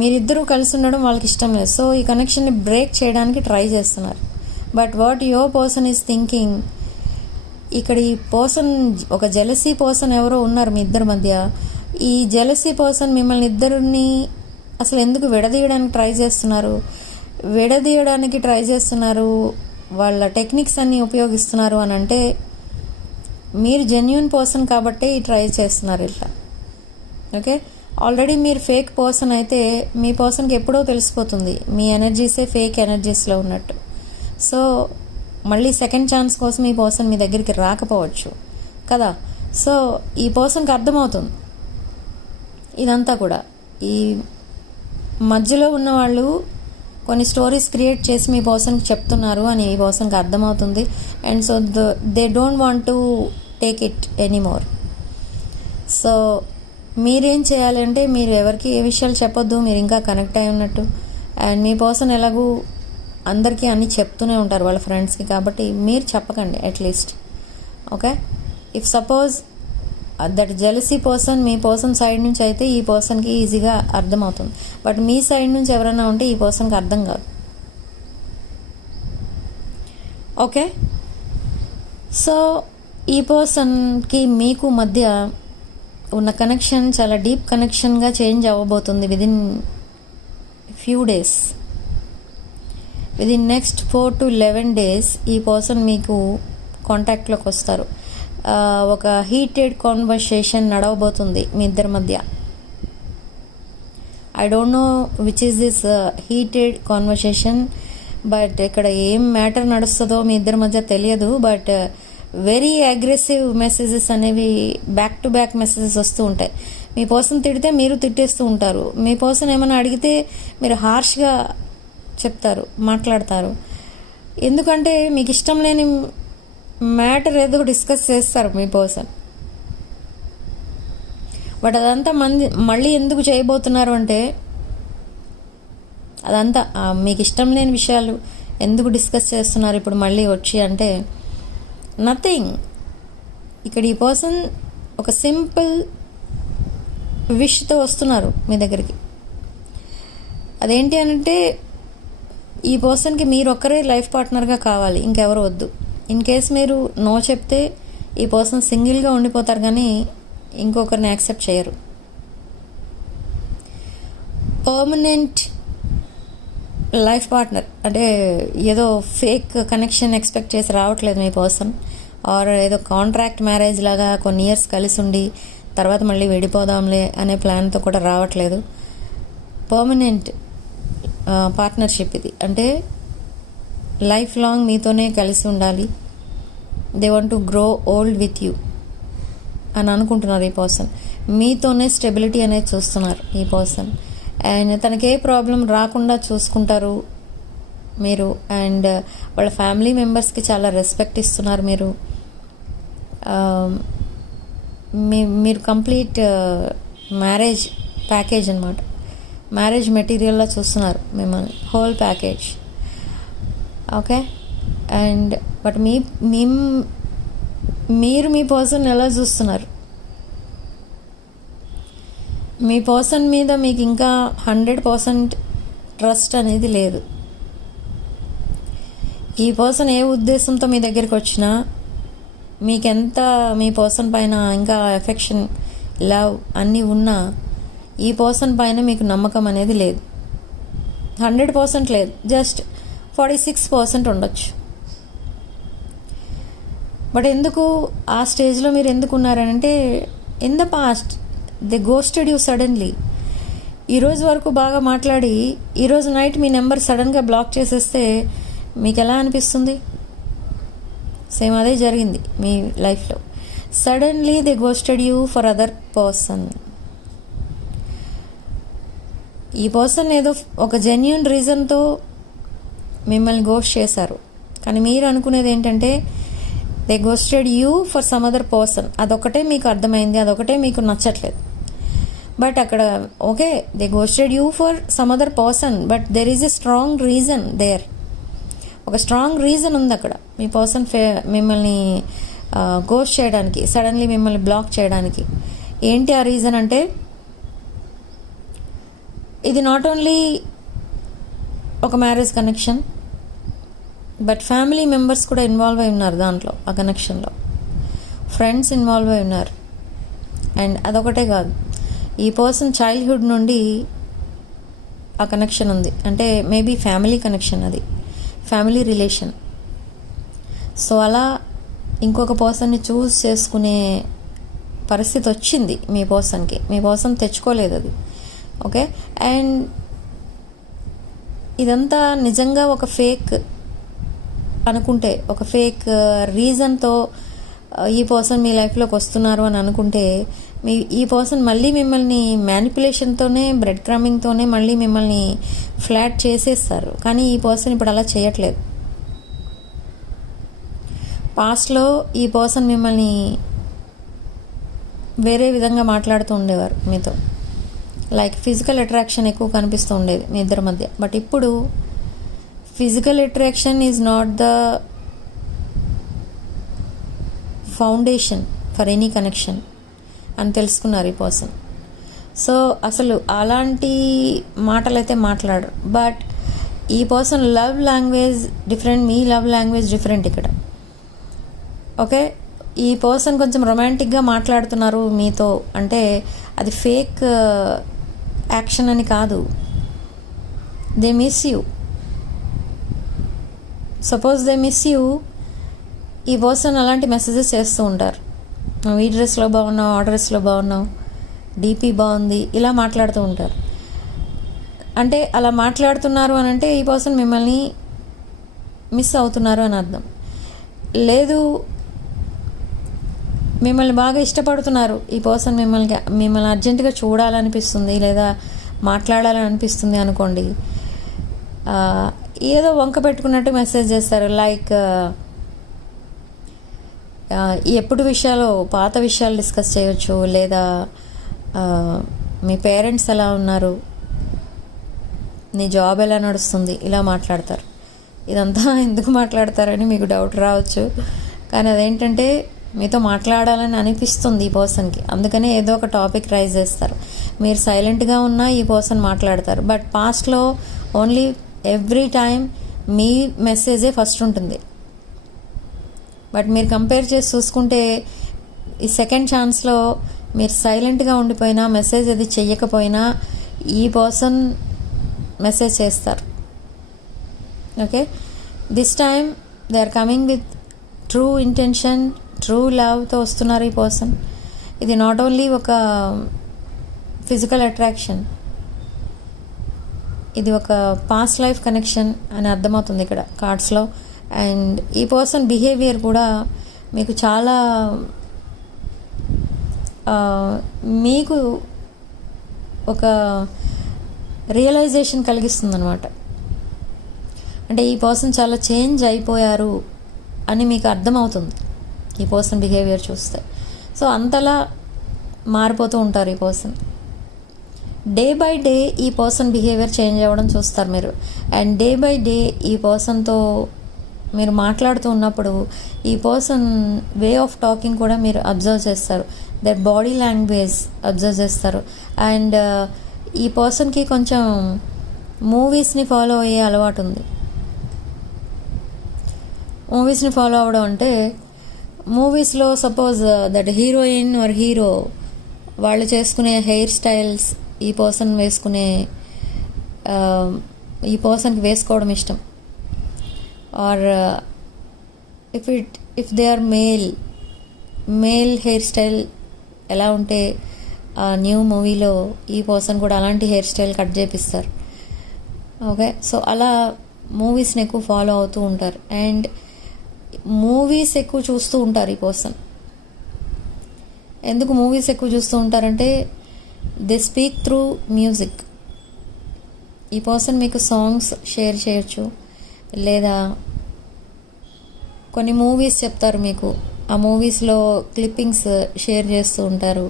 మీరిద్దరూ కలిసి ఉండడం వాళ్ళకి ఇష్టం లేదు. సో ఈ కనెక్షన్ని బ్రేక్ చేయడానికి ట్రై చేస్తున్నారు. But what your person is thinking, ఇక్కడ ఈ పర్సన్ ఒక జెలసీ పర్సన్ ఎవరో ఉన్నారు మీ ఇద్దరి మధ్య. ఈ జెలసీ పర్సన్ మిమ్మల్ని ఇద్దరిని అసలు ఎందుకు విడదీయడానికి ట్రై చేస్తున్నారు, వాళ్ళ టెక్నిక్స్ అన్నీ ఉపయోగిస్తున్నారు అని అంటే మీరు జెన్యూన్ పర్సన్ కాబట్టే ఈ ట్రై చేస్తున్నారు ఇట్లా. ఓకే, ఆల్రెడీ మీరు ఫేక్ పర్సన్ అయితే మీ పర్సన్కి ఎప్పుడో తెలిసిపోతుంది మీ ఎనర్జీసే ఫేక్ ఎనర్జీస్లో ఉన్నట్టు. సో మళ్ళీ సెకండ్ ఛాన్స్ కోసం ఈ పర్సన్ మీ దగ్గరికి రాకపోవచ్చు కదా. సో ఈ పర్సన్కి అర్థమవుతుంది ఇదంతా కూడా. ఈ మధ్యలో ఉన్నవాళ్ళు కొన్ని స్టోరీస్ క్రియేట్ చేసి మీ పర్సన్కి చెప్తున్నారు అని ఈ పర్సన్కి అర్థమవుతుంది. And so they don't want to take it anymore. So మీరేం చేయాలంటే మీరు ఎవరికి ఏ విషయాలు చెప్పొద్దు, మీరు ఇంకా కనెక్ట్ అయి ఉన్నట్టు. అండ్ మీ పర్సన్ ఎలాగూ అందరికీ అన్నీ చెప్తూనే ఉంటారు వాళ్ళ ఫ్రెండ్స్కి, కాబట్టి మీరు చెప్పకండి at least. Okay, if suppose that jealousy person మీ పర్సన్ సైడ్ నుంచి అయితే ఈ పర్సన్కి ఈజీగా అర్థమవుతుంది. బట్ మీ సైడ్ నుంచి ఎవరైనా ఉంటే ఈ పర్సన్కి అర్థం కాదు. ఓకే, సో ఈ పర్సన్కి మీకు మధ్య ఉన్న కనెక్షన్ చాలా డీప్ కనెక్షన్గా చేంజ్ అవ్వబోతుంది within few days. Within next 4 to 11 days ఈ పర్సన్ మీకు కాంటాక్ట్లోకి వస్తారు. ఒక హీటెడ్ కాన్వర్సేషన్ నడవబోతుంది మీ ఇద్దరి మధ్య. I don't no which is this heated conversation, but ఇక్కడ ఏం మ్యాటర్ నడుస్తుందో మీ ఇద్దరి మధ్య తెలియదు. బట్ వెరీ అగ్రెసివ్ మెసేజెస్ అనేవి బ్యాక్ టు బ్యాక్ మెసేజెస్ వస్తూ ఉంటాయి. మీ పర్సన్ తిడితే మీరు తిట్టేస్తూ ఉంటారు. మీ పర్సన్ ఏమైనా అడిగితే మీరు హార్ష్గా చెప్తారు, మాట్లాడతారు. ఎందుకంటే మీకు ఇష్టం లేని మ్యాటర్ ఏదో డిస్కస్ చేస్తారు మీ పర్సన్. బట్ అదంతా మళ్ళీ ఎందుకు చేయబోతున్నారు అంటే, అదంతా మీకు ఇష్టం లేని విషయాలు ఎందుకు డిస్కస్ చేస్తున్నారు ఇప్పుడు మళ్ళీ వచ్చి అంటే, నథింగ్. ఇక్కడ ఈ పర్సన్ ఒక సింపుల్ విష్తో వస్తున్నారు మీ దగ్గరికి. అదేంటి అంటే, ఈ పర్సన్కి మీరు ఒక్కరే లైఫ్ పార్ట్నర్గా కావాలి, ఇంకెవరు వద్దు. ఇన్ కేస్ మీరు నో చెప్తే ఈ పర్సన్ సింగిల్గా ఉండిపోతారు, కానీ ఇంకొకరిని యాక్సెప్ట్ చేయరు. పర్మనెంట్ లైఫ్ పార్ట్నర్ అంటే ఏదో ఫేక్ కనెక్షన్ ఎక్స్పెక్ట్ చేసి రావట్లేదు మీ పర్సన్. ఆర్ ఏదో కాంట్రాక్ట్ మ్యారేజ్ లాగా కొన్ని ఇయర్స్ కలిసి ఉండి తర్వాత మళ్ళీ విడిపోదాంలే అనే ప్లాన్తో కూడా రావట్లేదు. పర్మనెంట్ పార్ట్నర్షిప్ ఇది. అంటే లైఫ్ లాంగ్ మీతోనే కలిసి ఉండాలి. They want to grow old with you అని అనుకుంటున్నారు ఈ పర్సన్. మీతోనే స్టెబిలిటీ అనేది చూస్తున్నారు ఈ పర్సన్. అండ్ తనకే ప్రాబ్లం రాకుండా చూసుకుంటారు మీరు. అండ్ వాళ్ళ ఫ్యామిలీ మెంబర్స్కి చాలా రెస్పెక్ట్ ఇస్తున్నారు మీరు. మీరు కంప్లీట్ మ్యారేజ్ ప్యాకేజ్ అనమాట, మ్యారేజ్ మెటీరియల్లా చూస్తున్నారు మిమ్మల్ని, whole package. Okay. And but మీరు మీ పర్సన్ ఎలా చూస్తున్నారు? మీ పర్సన్ మీద మీకు ఇంకా 100% ట్రస్ట్ అనేది లేదు. ఈ పర్సన్ ఏ ఉద్దేశంతో మీ దగ్గరికి వచ్చినా, మీకెంత మీ పర్సన్ పైన ఇంకా ఎఫెక్షన్, లవ్ అన్నీ ఉన్నా, ఈ పర్సన్ పైన మీకు నమ్మకం అనేది లేదు. 100% లేదు, జస్ట్ 46% ఉండొచ్చు. బట్ ఎందుకు ఆ స్టేజ్లో మీరు ఎందుకు ఉన్నారంటే, in the past they ghosted you suddenly. ఈరోజు వరకు బాగా మాట్లాడి ఈరోజు నైట్ మీ నెంబర్ సడన్గా బ్లాక్ చేసేస్తే మీకు ఎలా అనిపిస్తుంది? సేమ్ అదే జరిగింది మీ లైఫ్లో. Suddenly they ghosted you for other person. ఈ పర్సన్ ఏదో ఒక జెన్యూన్ రీజన్తో మిమ్మల్ని గోస్ట్ చేశారు, కానీ మీరు అనుకునేది ఏంటంటే they ghosted you for some other person. అదొకటే మీకు అర్థమైంది, అదొకటే మీకు నచ్చట్లేదు. బట్ అక్కడ okay, they ghosted you for some other person, but there is a strong reason there. ఒక స్ట్రాంగ్ రీజన్ ఉంది అక్కడ మీ పర్సన్ మిమ్మల్ని గోస్ట్ చేయడానికి, సడన్లీ మిమ్మల్ని బ్లాక్ చేయడానికి. ఏంటి ఆ రీజన్ అంటే, ఇది నాట్ ఓన్లీ ఒక marriage connection, but family members కూడా ఇన్వాల్వ్ అయి ఉన్నారు దాంట్లో. ఆ కనెక్షన్లో ఫ్రెండ్స్ ఇన్వాల్వ్ అయి ఉన్నారు. అండ్ అదొకటే కాదు, ఈ పర్సన్ చైల్డ్హుడ్ నుండి ఆ కనెక్షన్ ఉంది. అంటే మేబీ ఫ్యామిలీ కనెక్షన్, అది ఫ్యామిలీ రిలేషన్. సో అలా ఇంకొక పర్సన్ని చూస్ చేసుకునే పరిస్థితి వచ్చింది మీ పర్సన్కి. మీ పర్సన్ తెచ్చుకోలేదు అది. ఓకే. అండ్ ఇదంతా నిజంగా ఒక ఫేక్ అనుకుంటే, ఒక ఫేక్ రీజన్తో ఈ పర్సన్ మీ లైఫ్లోకి వస్తున్నారు అని అనుకుంటే, ఈ పర్సన్ మళ్ళీ మిమ్మల్ని మ్యానిపులేషన్తోనే, బ్రెడ్ క్రమింగ్తోనే మళ్ళీ మిమ్మల్ని ఫ్లాట్ చేసేస్తారు. కానీ ఈ పర్సన్ ఇప్పుడు అలా చేయట్లేదు. పాస్ట్లో ఈ పర్సన్ మిమ్మల్ని వేరే విధంగా మాట్లాడుతూ ఉండేవారు మీతో. లైక్ ఫిజికల్ అట్రాక్షన్ ఎక్కువ కనిపిస్తూ ఉండేది మీ ఇద్దరి మధ్య. బట్ ఇప్పుడు physical attraction is not the foundation for any connection అని తెలుసుకున్నారు ఈ పర్సన్. సో అసలు అలాంటి మాటలు అయితే మాట్లాడరు. బట్ ఈ పర్సన్ లవ్ లాంగ్వేజ్ డిఫరెంట్, మీ లవ్ లాంగ్వేజ్ డిఫరెంట్ ఇక్కడ. ఓకే. ఈ పర్సన్ కొంచెం రొమాంటిక్గా మాట్లాడుతున్నారు మీతో అంటే అది ఫేక్ యాక్షన్ అని కాదు. They miss you. Suppose they miss you, ఈ పర్సన్ అలాంటి మెసేజెస్ చేస్తూ ఉంటారు. ఈ డ్రెస్లో బాగున్నావు, ఆ డ్రెస్లో బాగున్నావు, డీపీ బాగుంది, ఇలా మాట్లాడుతూ ఉంటారు. అంటే అలా మాట్లాడుతున్నారు అని అంటే ఈ పర్సన్ మిమ్మల్ని మిస్ అవుతున్నారు అని అర్థం. లేదు, మిమ్మల్ని బాగా ఇష్టపడుతున్నారు ఈ పర్సన్, మిమ్మల్ని అర్జెంటుగా చూడాలనిపిస్తుంది లేదా మాట్లాడాలని అనిపిస్తుంది అనుకోండి. ఏదో వంక పెట్టుకున్నట్టు మెసేజ్ చేస్తారు. లైక్ ఎప్పుడు విషయాలు, పాత విషయాలు డిస్కస్ చేయొచ్చు, లేదా మీ పేరెంట్స్ ఎలా ఉన్నారు, నీ జాబ్ ఎలా నడుస్తుంది, ఇలా మాట్లాడతారు. ఇదంతా ఎందుకు మాట్లాడతారని మీకు డౌట్ రావచ్చు. కానీ అదేంటంటే మీతో మాట్లాడాలని అనిపిస్తుంది ఈ పర్సన్కి, అందుకనే ఏదో ఒక టాపిక్ రైజ్ చేస్తారు. మీరు సైలెంట్గా ఉన్నా ఈ పర్సన్ మాట్లాడతారు. బట్ పాస్ట్లో ఓన్లీ ఎవ్రీ టైం మీ మెసేజే ఫస్ట్ ఉంటుంది. బట్ మీరు కంపేర్ చేసి చూసుకుంటే ఈ సెకండ్ ఛాన్స్లో మీరు సైలెంట్గా ఉండిపోయినా, మెసేజ్ అది చెయ్యకపోయినా ఈ పర్సన్ మెసేజ్ చేస్తారు. Okay, this time they are coming with true intention, true లవ్తో వస్తున్నారు ఈ పర్సన్. ఇది నాట్ ఓన్లీ ఒక ఫిజికల్ అట్రాక్షన్, ఇది ఒక పాస్ట్ లైఫ్ కనెక్షన్ అని అర్థమవుతుంది ఇక్కడ కార్డ్స్లో. అండ్ ఈ పర్సన్ బిహేవియర్ కూడా మీకు చాలా మీకు ఒక రియలైజేషన్ కలిగిస్తుంది అనమాట. అంటే ఈ పర్సన్ చాలా చేంజ్ అయిపోయారు అని మీకు అర్థమవుతుంది ఈ పర్సన్ బిహేవియర్ చూస్తే. సో అంతలా మారిపోతూ ఉంటారు ఈ పర్సన్. డే బై డే ఈ పర్సన్ బిహేవియర్ చేంజ్ అవ్వడం చూస్తారు మీరు. అండ్ డే బై డే ఈ పర్సన్తో మీరు మాట్లాడుతూ ఉన్నప్పుడు ఈ పర్సన్ వే ఆఫ్ టాకింగ్ కూడా మీరు అబ్జర్వ్ చేస్తారు. దర్ బాడీ లాంగ్వేజ్ అబ్జర్వ్ చేస్తారు. అండ్ ఈ పర్సన్కి కొంచెం మూవీస్ని ఫాలో అయ్యే అలవాటు ఉంది. మూవీస్ని ఫాలో అవ్వడం అంటే మూవీస్లో suppose that heroine or hero వాళ్ళు చేసుకునే హెయిర్ స్టైల్స్ ఈ పర్సన్ వేసుకునే, ఈ పర్సన్కి వేసుకోవడం ఇష్టం. Or if they are male hair style ఎలా ఉంటే ఆ న్యూ మూవీలో ఈ పర్సన్ కూడా అలాంటి హెయిర్ స్టైల్ కట్ చేపిస్తారు. ఓకే, సో అలా మూవీస్ని ఎక్కువ ఫాలో అవుతూ ఉంటారు. అండ్ మూవీస్ ఎక్కువ చూస్తూ ఉంటారు ఈ పర్సన్. ఎందుకు మూవీస్ ఎక్కువ చూస్తూ ఉంటారంటే దే స్పీక్ త్రూ మ్యూజిక్. ఈ పర్సన్ మీకు సాంగ్స్ షేర్ చేయొచ్చు, లేదా కొన్ని మూవీస్ చెప్తారు మీకు, ఆ మూవీస్లో క్లిప్పింగ్స్ షేర్ చేస్తూ ఉంటారు,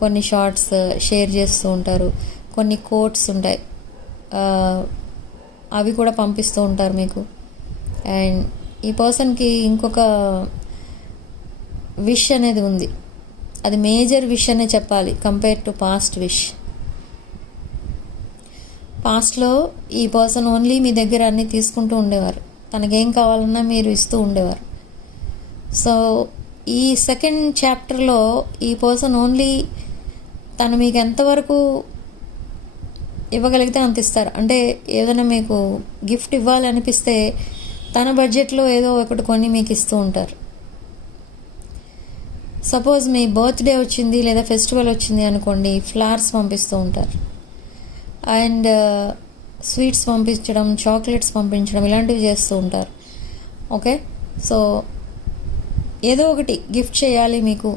కొన్ని షార్ట్స్ షేర్ చేస్తూ ఉంటారు, కొన్ని కోట్స్ ఉంటాయి అవి కూడా పంపిస్తూ ఉంటారు మీకు. అండ్ ఈ పర్సన్కి ఇంకొక విష్ అనేది ఉంది, అది మేజర్ విష్ అనే చెప్పాలి కంపేర్ టు పాస్ట్ విష్. పాస్ట్లో ఈ పర్సన్ ఓన్లీ మీ దగ్గర అన్నీ తీసుకుంటూ ఉండేవారు, తనకేం కావాలన్నా మీరు ఇస్తూ ఉండేవారు. సో ఈ సెకండ్ చాప్టర్లో ఈ పర్సన్ ఓన్లీ తను మీకు ఎంతవరకు ఇవ్వగలిగితే అంత ఇస్తారు. అంటే ఏదైనా మీకు గిఫ్ట్ ఇవ్వాలి అనిపిస్తే తన బడ్జెట్లో ఏదో ఒకటి కొని మీకు ఇస్తూ ఉంటారు. సపోజ్ మీ బర్త్డే వచ్చింది లేదా ఫెస్టివల్ వచ్చింది అనుకోండి, ఫ్లవర్స్ పంపిస్తూ ఉంటారు. అండ్ స్వీట్స్ పంపించడం, చాక్లెట్స్ పంపించడం, ఇలాంటివి చేస్తూ ఉంటారు. ఓకే, సో ఏదో ఒకటి గిఫ్ట్ చేయాలి మీకు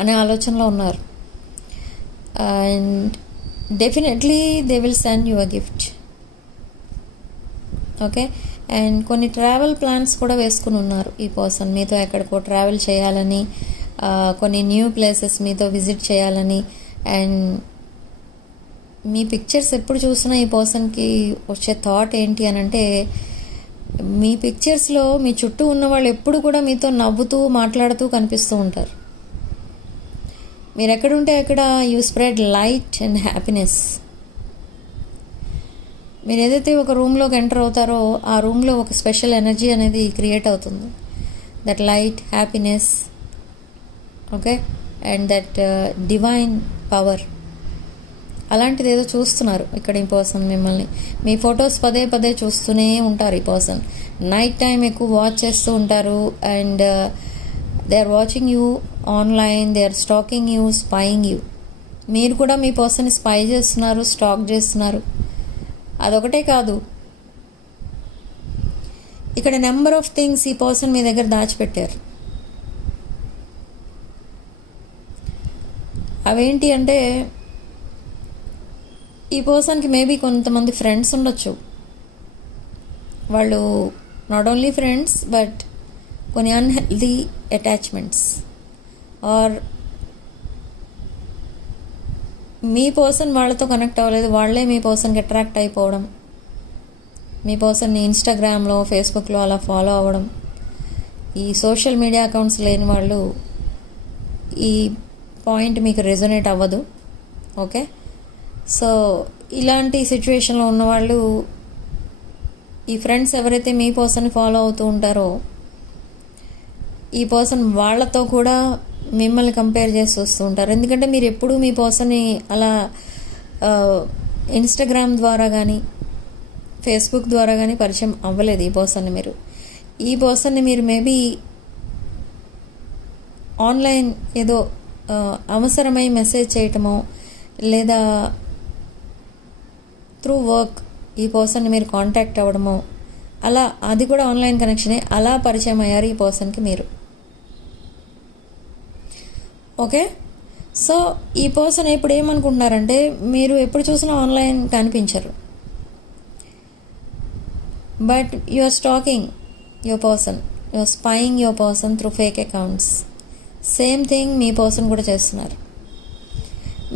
అనే ఆలోచనలో ఉన్నారు. And definitely they will send you a gift. Okay, and కొన్ని ట్రావెల్ ప్లాన్స్ కూడా వేసుకుని ఉన్నారు ఈ పర్సన్, మీతో ఎక్కడికో ట్రావెల్ చేయాలని, కొన్ని న్యూ ప్లేసెస్ మీతో విజిట్ చేయాలని. అండ్ మీ పిక్చర్స్ ఎప్పుడు చూసినా ఈ పర్సన్కి వచ్చే థాట్ ఏంటి అని అంటే, మీ పిక్చర్స్లో మీ చుట్టూ ఉన్న వాళ్ళు ఎప్పుడు కూడా మీతో నవ్వుతూ మాట్లాడుతూ కనిపిస్తూ ఉంటారు. మీరు ఎక్కడుంటే అక్కడ you spread light and happiness. మీరు ఏదైతే ఒక రూమ్లోకి ఎంటర్ అవుతారో ఆ రూమ్లో ఒక స్పెషల్ ఎనర్జీ అనేది క్రియేట్ అవుతుంది. That light, happiness, okay, and that divine power. అలాంటిది ఏదో చూస్తున్నారు ఇక్కడ ఈ పర్సన్ మిమ్మల్ని. మీ ఫొటోస్ పదే పదే చూస్తూనే ఉంటారు ఈ పర్సన్. నైట్ టైం ఎక్కువ వాచ్ చేస్తూ ఉంటారు. And they are watching you online, they are stalking you, spying you. మీరు కూడా మీ పర్సన్ని స్పై చేస్తున్నారు, స్టాక్ చేస్తున్నారు. అదొకటే కాదు, ఇక్కడ నెంబర్ ఆఫ్ థింగ్స్ ఈ పర్సన్ మీ దగ్గర దాచిపెట్టారు. అవేంటి అంటే, ఈ పర్సన్కి మేబీ కొంతమంది ఫ్రెండ్స్ ఉండొచ్చు. వాళ్ళు నాట్ ఓన్లీ ఫ్రెండ్స్ బట్ కొన్ని అన్హెల్దీ అటాచ్మెంట్స్, ఆర్ మీ పర్సన్ వాళ్ళతో కనెక్ట్ అవ్వలేదు, వాళ్ళే మీ పర్సన్కి అట్రాక్ట్ అయిపోవడం, మీ పర్సన్ని ఇన్స్టాగ్రామ్లో, ఫేస్బుక్లో అలా ఫాలో అవ్వడం. ఈ సోషల్ మీడియా అకౌంట్స్ లేని వాళ్ళు ఈ పాయింట్ మీకు రెజొనేట్ అవ్వదు. ఓకే, సో ఇలాంటి సిచ్యువేషన్లో ఉన్నవాళ్ళు, ఈ ఫ్రెండ్స్ ఎవరైతే మీ పర్సన్ని ఫాలో అవుతూ ఉంటారో, ఈ పర్సన్ వాళ్ళతో కూడా మిమ్మల్ని కంపేర్ చేసి వస్తూ ఉంటారు. ఎందుకంటే మీరు ఎప్పుడూ మీ పర్సన్ని అలా ఇన్స్టాగ్రామ్ ద్వారా కానీ ఫేస్బుక్ ద్వారా కానీ పరిచయం అవ్వలేదు ఈ పర్సన్ని. ఈ పర్సన్ని మీరు మేబీ ఆన్లైన్ ఏదో అవసరమై మెసేజ్ చేయటమో, లేదా త్రూ వర్క్ ఈ పర్సన్ని మీరు కాంటాక్ట్ అవ్వడమో, అలా అది కూడా ఆన్లైన్ కనెక్షనే, అలా పరిచయం అయ్యారు ఈ పర్సన్కి మీరు. ఓకే, సో ఈ పర్సన్ ఇప్పుడు ఏమనుకుంటున్నారంటే, మీరు ఎప్పుడు చూసినా ఆన్లైన్ కనిపించరు, but you are stalking your person, you are spying your person through fake accounts. Same thing మీ పర్సన్ కూడా చేస్తున్నారు.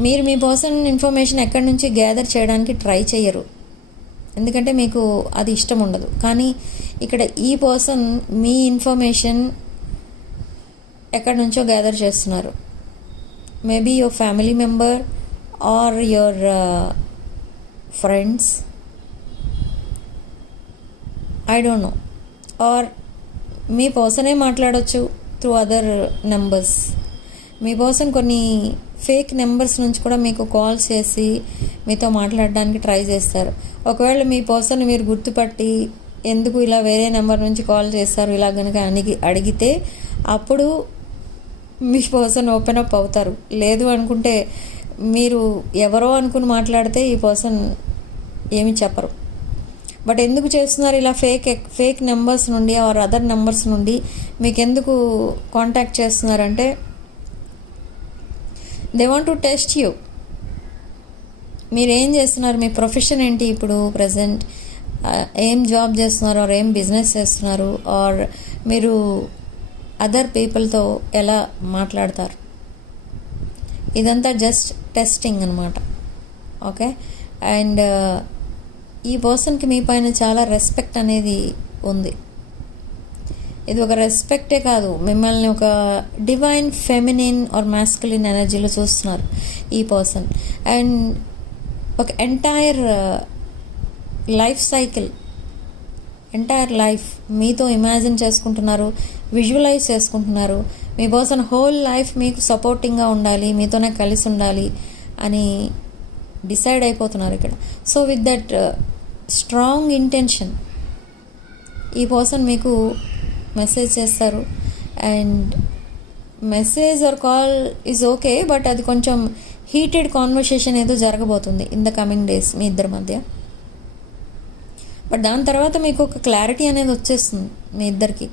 మీరు మీ పర్సన్ ఇన్ఫర్మేషన్ ఎక్కడి నుంచి గ్యాదర్ చేయడానికి ట్రై చేయరు, ఎందుకంటే మీకు అది ఇష్టం ఉండదు. కానీ ఇక్కడ ఈ పర్సన్ మీ ఇన్ఫర్మేషన్ ఎక్కడి నుంచో గ్యాదర్ చేస్తున్నారు. Maybe your family member or your friends, I don't know, or మీ పర్సనే మాట్లాడవచ్చు త్రూ అదర్ నెంబర్స్. మీ పర్సన్ కొన్ని ఫేక్ నెంబర్స్ నుంచి కూడా మీకు కాల్ చేసి మీతో మాట్లాడడానికి ట్రై చేస్తారు. ఒకవేళ మీ పర్సన్ మీరు గుర్తుపట్టి ఎందుకు ఇలా వేరే నెంబర్ నుంచి కాల్ చేస్తారు ఇలా కనుక అడిగితే అప్పుడు మీ పర్సన్ ఓపెన్ అప్ అవుతారు. లేదు అనుకుంటే మీరు ఎవరో అనుకుని మాట్లాడితే ఈ పర్సన్ ఏమి చెప్పరు. బట్ ఎందుకు చేస్తున్నారు ఇలా ఫేక్ నెంబర్స్ నుండి ఆర్ అదర్ నెంబర్స్ నుండి మీకు ఎందుకు కాంటాక్ట్ చేస్తున్నారంటే, they want to test you. మీరు ఏం చేస్తున్నారు, మీ ప్రొఫెషన్ ఏంటి ఇప్పుడు ప్రజెంట్, ఏం జాబ్ చేస్తున్నారు, ఆర్ ఏం బిజినెస్ చేస్తున్నారు, ఆర్ మీరు అదర్ పీపుల్తో ఎలా మాట్లాడతారు. ఇదంతా జస్ట్ టెస్టింగ్ అనమాట. ఓకే, అండ్ ఈ పర్సన్కి మీ పైన చాలా రెస్పెక్ట్ అనేది ఉంది. ఇది ఒక రెస్పెక్టే కాదు, మిమ్మల్ని ఒక డివైన్ ఫెమినిన్ ఆర్ మాస్కులిన్ ఎనర్జీలో చూస్తున్నారు ఈ పర్సన్. అండ్ ఒక entire life cycle, entire life మీతో ఇమాజిన్ చేసుకుంటున్నారు, విజువలైజ్ చేసుకుంటున్నారు. మీ పర్సన్ హోల్ లైఫ్ మీకు సపోర్టింగ్గా ఉండాలి, మీతోనే కలిసి ఉండాలి అని డిసైడ్ అయిపోతున్నారు ఇక్కడ. So with that strong intention ఈ పర్సన్ మీకు మెసేజ్ చేస్తారు. And message or call is okay, but అది కొంచెం హీటెడ్ కాన్వర్సేషన్ ఏదో జరగబోతుంది ఇన్ ద కమింగ్ డేస్ మీ ఇద్దరి మధ్య. బట్ దాని తర్వాత మీకు ఒక క్లారిటీ అనేది వచ్చేస్తుంది మీ ఇద్దరికి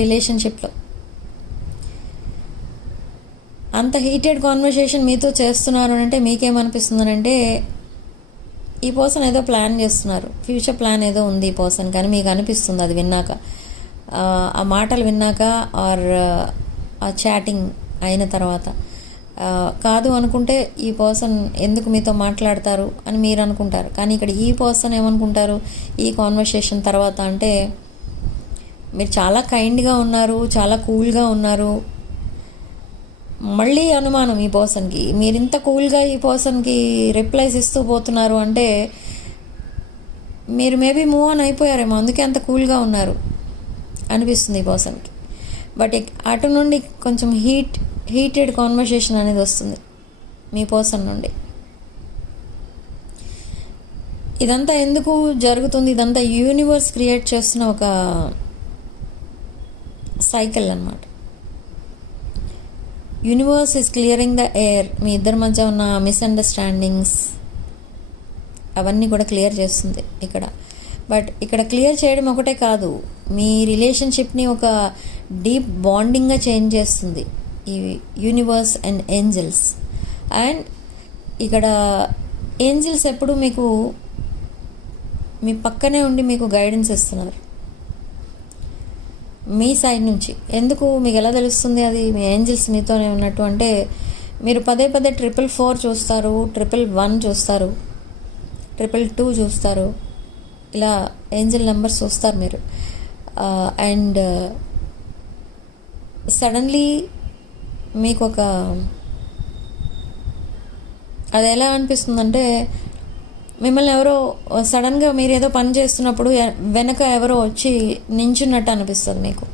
రిలేషన్షిప్లో. అంత హీటెడ్ కాన్వర్సేషన్ మీతో చేస్తున్నారు అంటే మీకేమనిపిస్తుంది అంటే, ఈ పర్సన్ ఏదో ప్లాన్ చేస్తున్నారు, ఫ్యూచర్ ప్లాన్ ఏదో ఉంది ఈ పర్సన్, కానీ మీకు అనిపిస్తుంది అది విన్నాక, ఆ మాటలు విన్నాక ఆర్ ఆ చాటింగ్ అయిన తర్వాత. కాదు అనుకుంటే ఈ పర్సన్ ఎందుకు మీతో మాట్లాడతారు అని మీరు అనుకుంటారు. కానీ ఇక్కడ ఈ పర్సన్ ఏమనుకుంటారు ఈ కాన్వర్సేషన్ తర్వాత అంటే, మీరు చాలా కైండ్గా ఉన్నారు, చాలా కూల్గా ఉన్నారు. మళ్ళీ అనుమానం ఈ పర్సన్కి, మీరు ఇంత కూల్గా ఈ పర్సన్కి రిప్లైస్ ఇస్తూ పోతున్నారు అంటే మీరు మేబీ మూవ్ ఆన్ అయిపోయారేమో, అందుకే అంత కూల్గా ఉన్నారు అనిపిస్తుంది ఈ పర్సన్కి. బట్ అటు నుండి కొంచెం హీటెడ్ కాన్వర్సేషన్ అనేది వస్తుంది మీ పర్సన్ నుండి. ఇదంతా ఎందుకు జరుగుతుంది? ఇదంతా యూనివర్స్ క్రియేట్ చేస్తున్న ఒక సైకిల్ అన్నమాట. Universe is clearing the air. మీ ఇద్దరి మధ్య ఉన్న మిస్అండర్స్టాండింగ్స్ అవన్నీ కూడా క్లియర్ చేస్తుంది ఇక్కడ. బట్ ఇక్కడ క్లియర్ చేయడం ఒకటే కాదు, మీ రిలేషన్షిప్ని ఒక డీప్ బాండింగ్గా చేంజ్ చేస్తుంది ఈ యూనివర్స్ అండ్ ఏంజల్స్. అండ్ ఇక్కడ ఏంజల్స్ ఎప్పుడు మీకు మీ పక్కనే ఉండి మీకు గైడెన్స్ ఇస్తున్నారు మీ సైడ్ నుంచి. ఎందుకు మీకు ఎలా తెలుస్తుంది అది మీ ఏంజల్స్ మీతోనే ఉన్నట్టు అంటే, మీరు పదే 444 చూస్తారు, 111 చూస్తారు, 222 చూస్తారు, ఇలా ఏంజల్ నెంబర్స్ చూస్తారు మీరు. అండ్ సడన్లీ మీకు ఒక అది ఎలా అనిపిస్తుందంటే, మిమ్మల్ని ఎవరో సడన్గా మీరు ఏదో పని చేస్తున్నప్పుడు వెనక ఎవరో వచ్చి నించున్నట్టు అనిపిస్తుంది మీకు.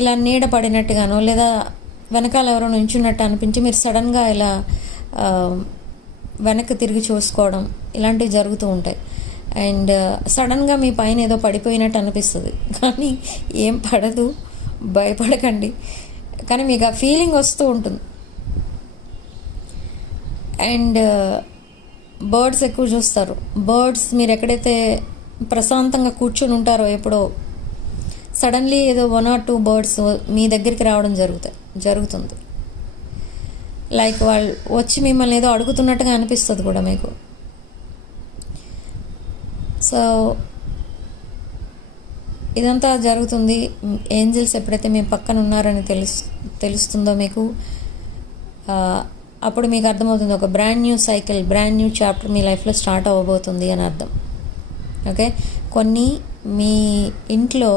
ఇలా నీడ పడినట్టుగానో లేదా వెనకాల ఎవరో నించున్నట్టు అనిపించి మీరు సడన్గా ఇలా వెనక్కి తిరిగి చూసుకోవడం ఇలాంటివి జరుగుతూ ఉంటాయి. అండ్ సడన్గా మీ పైన ఏదో పడిపోయినట్టు అనిపిస్తుంది, కానీ ఏం పడదు, భయపడకండి. కానీ మీకు ఆ ఫీలింగ్ వస్తూ ఉంటుంది. అండ్ బర్డ్స్ ఎక్కువ చూస్తారు. బర్డ్స్ మీరు ఎక్కడైతే ప్రశాంతంగా కూర్చొని ఉంటారో ఎప్పుడో సడన్లీ ఏదో 1 or 2 బర్డ్స్ మీ దగ్గరికి రావడం జరుగుతుంది. లైక్ వాళ్ళు వచ్చి మిమ్మల్ని ఏదో అడుగుతున్నట్టుగా అనిపిస్తుంది కూడా మీకు. సో ఇదంతా జరుగుతుంది. ఏంజల్స్ ఎప్పుడైతే మీ పక్కన ఉన్నారని తెలుస్తుందో మీకు, అప్పుడు మీకు అర్థమవుతుంది ఒక brand new cycle, brand new chapter మీ లైఫ్లో స్టార్ట్ అవ్వబోతుంది అని అర్థం. ఓకే, కొన్ని మీ ఇంట్లో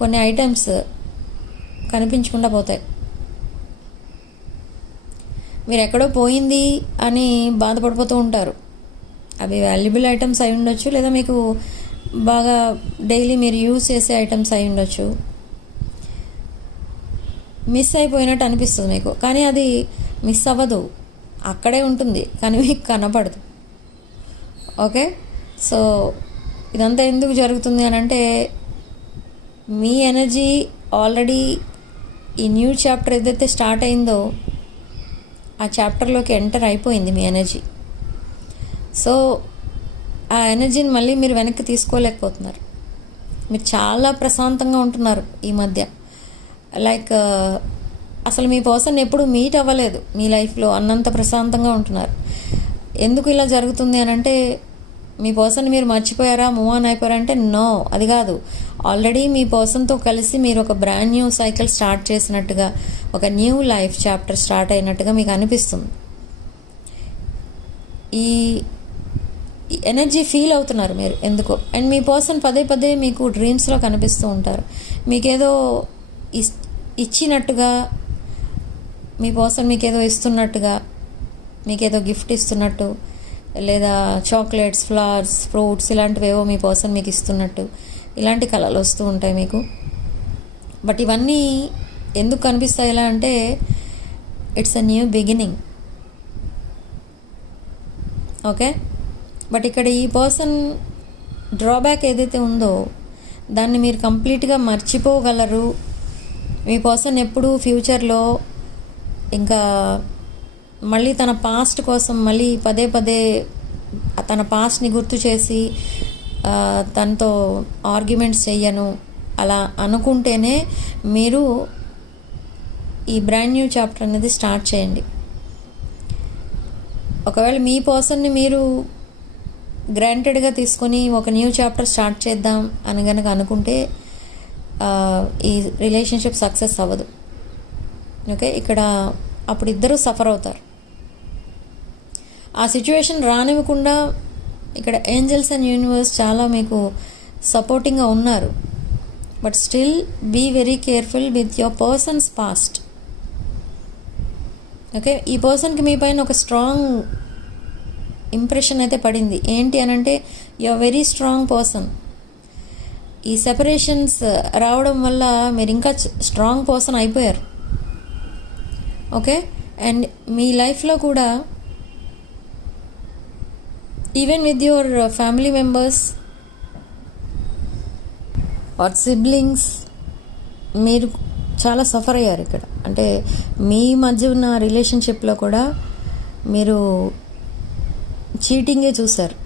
కొన్ని ఐటమ్స్ కనిపించకుండా పోతాయి. మీరు ఎక్కడో పోయింది అని బాధపడిపోతూ ఉంటారు. అవి వాల్యుబుల్ ఐటమ్స్ అయి ఉండొచ్చు, లేదా మీకు బాగా డైలీ మీరు యూజ్ చేసే ఐటమ్స్ అయి ఉండొచ్చు. మిస్ అయిపోయినట్టు అనిపిస్తుంది మీకు, కానీ అది మిస్ అవ్వదు, అక్కడే ఉంటుంది, కానీ మీకు కనపడదు. ఓకే, సో ఇదంతా ఎందుకు జరుగుతుంది అని అంటే, మీ ఎనర్జీ ఆల్రెడీ ఈ న్యూ చాప్టర్ ఏదైతే స్టార్ట్ అయిందో ఆ చాప్టర్లోకి ఎంటర్ అయిపోయింది మీ ఎనర్జీ. సో ఆ ఎనర్జీని మళ్ళీ మీరు వెనక్కి తీసుకోలేకపోతున్నారు. మీరు చాలా ప్రశాంతంగా ఉంటున్నారు ఈ మధ్య. లైక్ అసలు మీ పర్సన్ ఎప్పుడు మీట్ అవ్వలేదు మీ లైఫ్లో, అన్నంత ప్రశాంతంగా ఉంటున్నారు. ఎందుకు ఇలా జరుగుతుంది అని అంటే, మీ పర్సన్ మీరు మర్చిపోయారా, మూవ్ ఆన్ అయిపోయారంటే నో, అది కాదు. ఆల్రెడీ మీ పర్సన్తో కలిసి మీరు ఒక బ్రాండ్ న్యూ సైకిల్ స్టార్ట్ చేసినట్టుగా, ఒక న్యూ లైఫ్ చాప్టర్ స్టార్ట్ అయినట్టుగా మీకు అనిపిస్తుంది. ఈ ఎనర్జీ ఫీల్ అవుతున్నారు మీరు ఎందుకో. అండ్ మీ పర్సన్ పదే మీకు డ్రీమ్స్లో కనిపిస్తూ ఉంటారు. మీకేదో ఇచ్చినట్టుగా, మీ పర్సన్ మీకేదో ఇస్తున్నట్టుగా, మీకేదో గిఫ్ట్ ఇస్తున్నట్టు, లేదా చాక్లెట్స్, ఫ్లవర్స్, ఫ్రూట్స్ ఇలాంటివేవో మీ పర్సన్ మీకు ఇస్తున్నట్టు, ఇలాంటి కళలు వస్తూ ఉంటాయి మీకు. బట్ ఇవన్నీ ఎందుకు కనిపిస్తాయి ఎలా అంటే, it's a new beginning. Okay, but ఇక్కడ ఈ పర్సన్ డ్రాబ్యాక్ ఏదైతే ఉందో దాన్ని మీరు కంప్లీట్గా మర్చిపోగలరు. మీ పర్సన్ ఎప్పుడూ ఫ్యూచర్లో ఇంకా మళ్ళీ తన పాస్ట్ కోసం మళ్ళీ పదే తన పాస్ట్ని గుర్తు చేసి తనతో ఆర్గ్యుమెంట్స్ చెయ్యను అలా అనుకుంటేనే మీరు ఈ బ్రాండ్ న్యూ చాప్టర్ అనేది స్టార్ట్ చేయండి. ఒకవేళ మీ పర్సన్ని మీరు గ్రాంటెడ్గా తీసుకొని ఒక న్యూ చాప్టర్ స్టార్ట్ చేద్దాం అని కనుక అనుకుంటే ఈ రిలేషన్షిప్ సక్సెస్ అవ్వదు. ఓకే, ఇక్కడ అప్పుడు ఇద్దరు సఫర్ అవుతారు. ఆ సిచ్యువేషన్ రానివ్వకుండా ఇక్కడ ఏంజల్స్ అండ్ యూనివర్స్ చాలా మీకు సపోర్టింగ్గా ఉన్నారు. But still be very careful with your person's past. Okay, ఈ పర్సన్కి మీ పైన ఒక స్ట్రాంగ్ ఇంప్రెషన్ అయితే పడింది. ఏంటి అని అంటే, you are very strong person. ఈ సెపరేషన్స్ రావడం వల్ల మీరు ఇంకా స్ట్రాంగ్ పర్సన్ అయిపోయారు. ఓకే, అండ్ మీ లైఫ్లో కూడా even with your family members or siblings మీరు చాలా సఫర్ అయ్యారు ఇక్కడ. అంటే మీ మధ్య ఉన్న రిలేషన్షిప్లో కూడా మీరు చీటింగే చూశారు.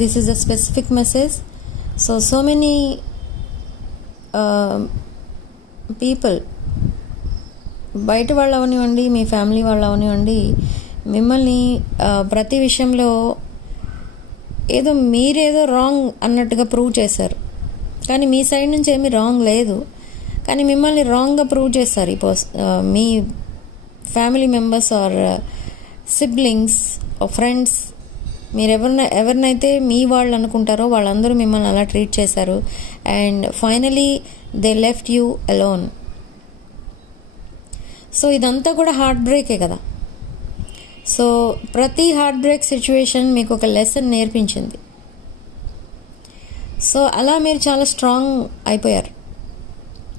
This is a specific message. So many people, బయట వాళ్ళు అవనివ్వండి, మీ ఫ్యామిలీ వాళ్ళు అవనివ్వండి, మిమ్మల్ని ప్రతి విషయంలో మీరేదో రాంగ్ అన్నట్టుగా ప్రూవ్ చేశారు. కానీ మీ సైడ్ నుంచి ఏమీ రాంగ్ లేదు, కానీ మిమ్మల్ని రాంగ్గా ప్రూవ్ చేస్తారు మీ family members or siblings or friends. మీరు ఎవరినైతే మీ వాళ్ళు అనుకుంటారో వాళ్ళందరూ మిమ్మల్ని అలా ట్రీట్ చేశారు. And finally they left you alone. So ఇదంతా కూడా హార్ట్ బ్రేకే కదా. సో ప్రతి హార్ట్ బ్రేక్ సిచ్యువేషన్ మీకు ఒక లెసన్ నేర్పించింది. సో అలా మీరు చాలా స్ట్రాంగ్ అయిపోయారు.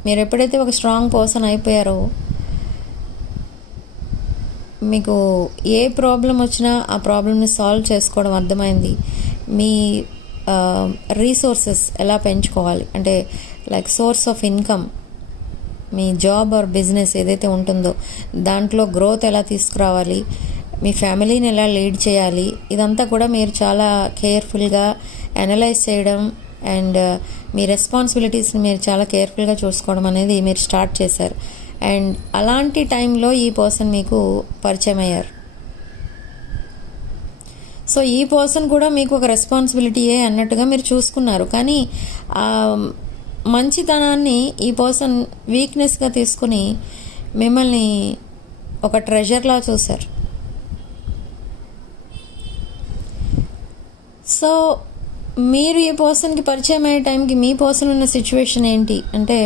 మీరు ఎప్పుడైతే ఒక స్ట్రాంగ్ పర్సన్ అయిపోయారో మీకు ఏ ప్రాబ్లం వచ్చినా ఆ ప్రాబ్లమ్ని సాల్వ్ చేసుకోవడం అర్థమైంది. మీ రీసోర్సెస్ ఎలా పెంచుకోవాలి, అంటే like source of income, me job or business ఏదైతే ఉంటుందో దాంట్లో గ్రోత్ ఎలా తీసుకురావాలి, మీ ఫ్యామిలీని ఎలా లీడ్ చేయాలి, ఇదంతా కూడా మీరు చాలా కేర్ఫుల్గా అనలైజ్ చేయడం అండ్ మీ రెస్పాన్సిబిలిటీస్ని మీరు చాలా కేర్ఫుల్గా చూసుకోవడం అనేది మీరు స్టార్ట్ చేశారు. అండ్ అలాంటి టైంలో ఈ పర్సన్ మీకు పరిచయం అయ్యారు. సో ఈ పర్సన్ కూడా మీకు ఒక రెస్పాన్సిబిలిటీయే అన్నట్టుగా మీరు చూసుకున్నారు. కానీ మంచితనాన్ని ఈ పర్సన్ వీక్నెస్గా తీసుకుని మిమ్మల్ని ఒక ట్రెజర్లా చూశారు. సో మీరు ఈ పర్సన్కి పరిచయం అయ్యే టైంకి మీ పర్సన్ ఉన్న సిచ్యువేషన్ ఏంటి అంటే,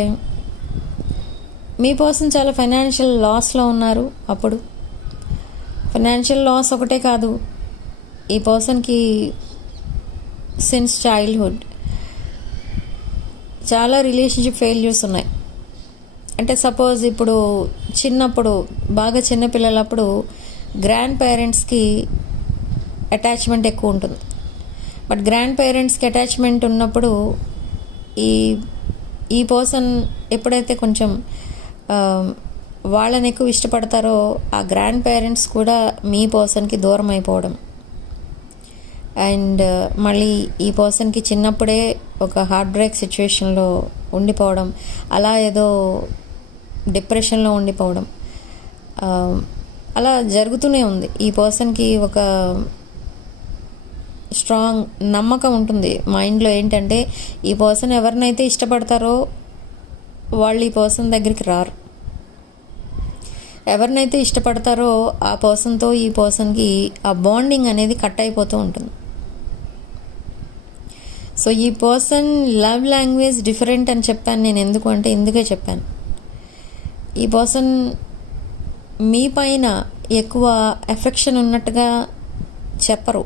మీ పర్సన్ చాలా ఫైనాన్షియల్ లాస్లో ఉన్నారు. అప్పుడు ఫైనాన్షియల్ లాస్ ఒకటే కాదు, ఈ పర్సన్కి సిన్స్ చైల్డ్హుడ్ చాలా రిలేషన్షిప్ ఫెయిల్యూర్స్ ఉన్నాయి. అంటే సపోజ్ ఇప్పుడు చిన్నప్పుడు బాగా చిన్నపిల్లలప్పుడు గ్రాండ్ పేరెంట్స్కి అటాచ్మెంట్ ఎక్కువ ఉంటుంది. బట్ గ్రాండ్ పేరెంట్స్కి అటాచ్మెంట్ ఉన్నప్పుడు ఈ పర్సన్ ఎప్పుడైతే కొంచెం వాళ్ళని ఎక్కువ ఇష్టపడతారో ఆ గ్రాండ్ పేరెంట్స్ కూడా మీ పర్సన్కి దూరం అయిపోవడం. అండ్ మళ్ళీ ఈ పర్సన్కి చిన్నప్పుడే ఒక హార్ట్ బ్రేక్ సిచ్యువేషన్లో ఉండిపోవడం, అలా ఏదో డిప్రెషన్లో ఉండిపోవడం, అలా జరుగుతూనే ఉంది. ఈ పర్సన్కి ఒక స్ట్రాంగ్ నమ్మకం ఉంటుంది మైండ్లో ఏంటంటే, ఈ పర్సన్ ఎవరినైతే ఇష్టపడతారో వాళ్ళు ఈ పర్సన్ దగ్గరికి రారు. ఎవరినైతే ఇష్టపడతారో ఆ పర్సన్తో ఈ పర్సన్కి ఆ బాండింగ్ అనేది కట్ అయిపోతూ ఉంటుంది. సో ఈ పర్సన్ లవ్ లాంగ్వేజ్ డిఫరెంట్ అని చెప్పాను నేను. ఎందుకే చెప్పాను, ఈ పర్సన్ మీ పైన ఎక్కువ ఎఫెక్షన్ ఉన్నట్టుగా చెప్పరు,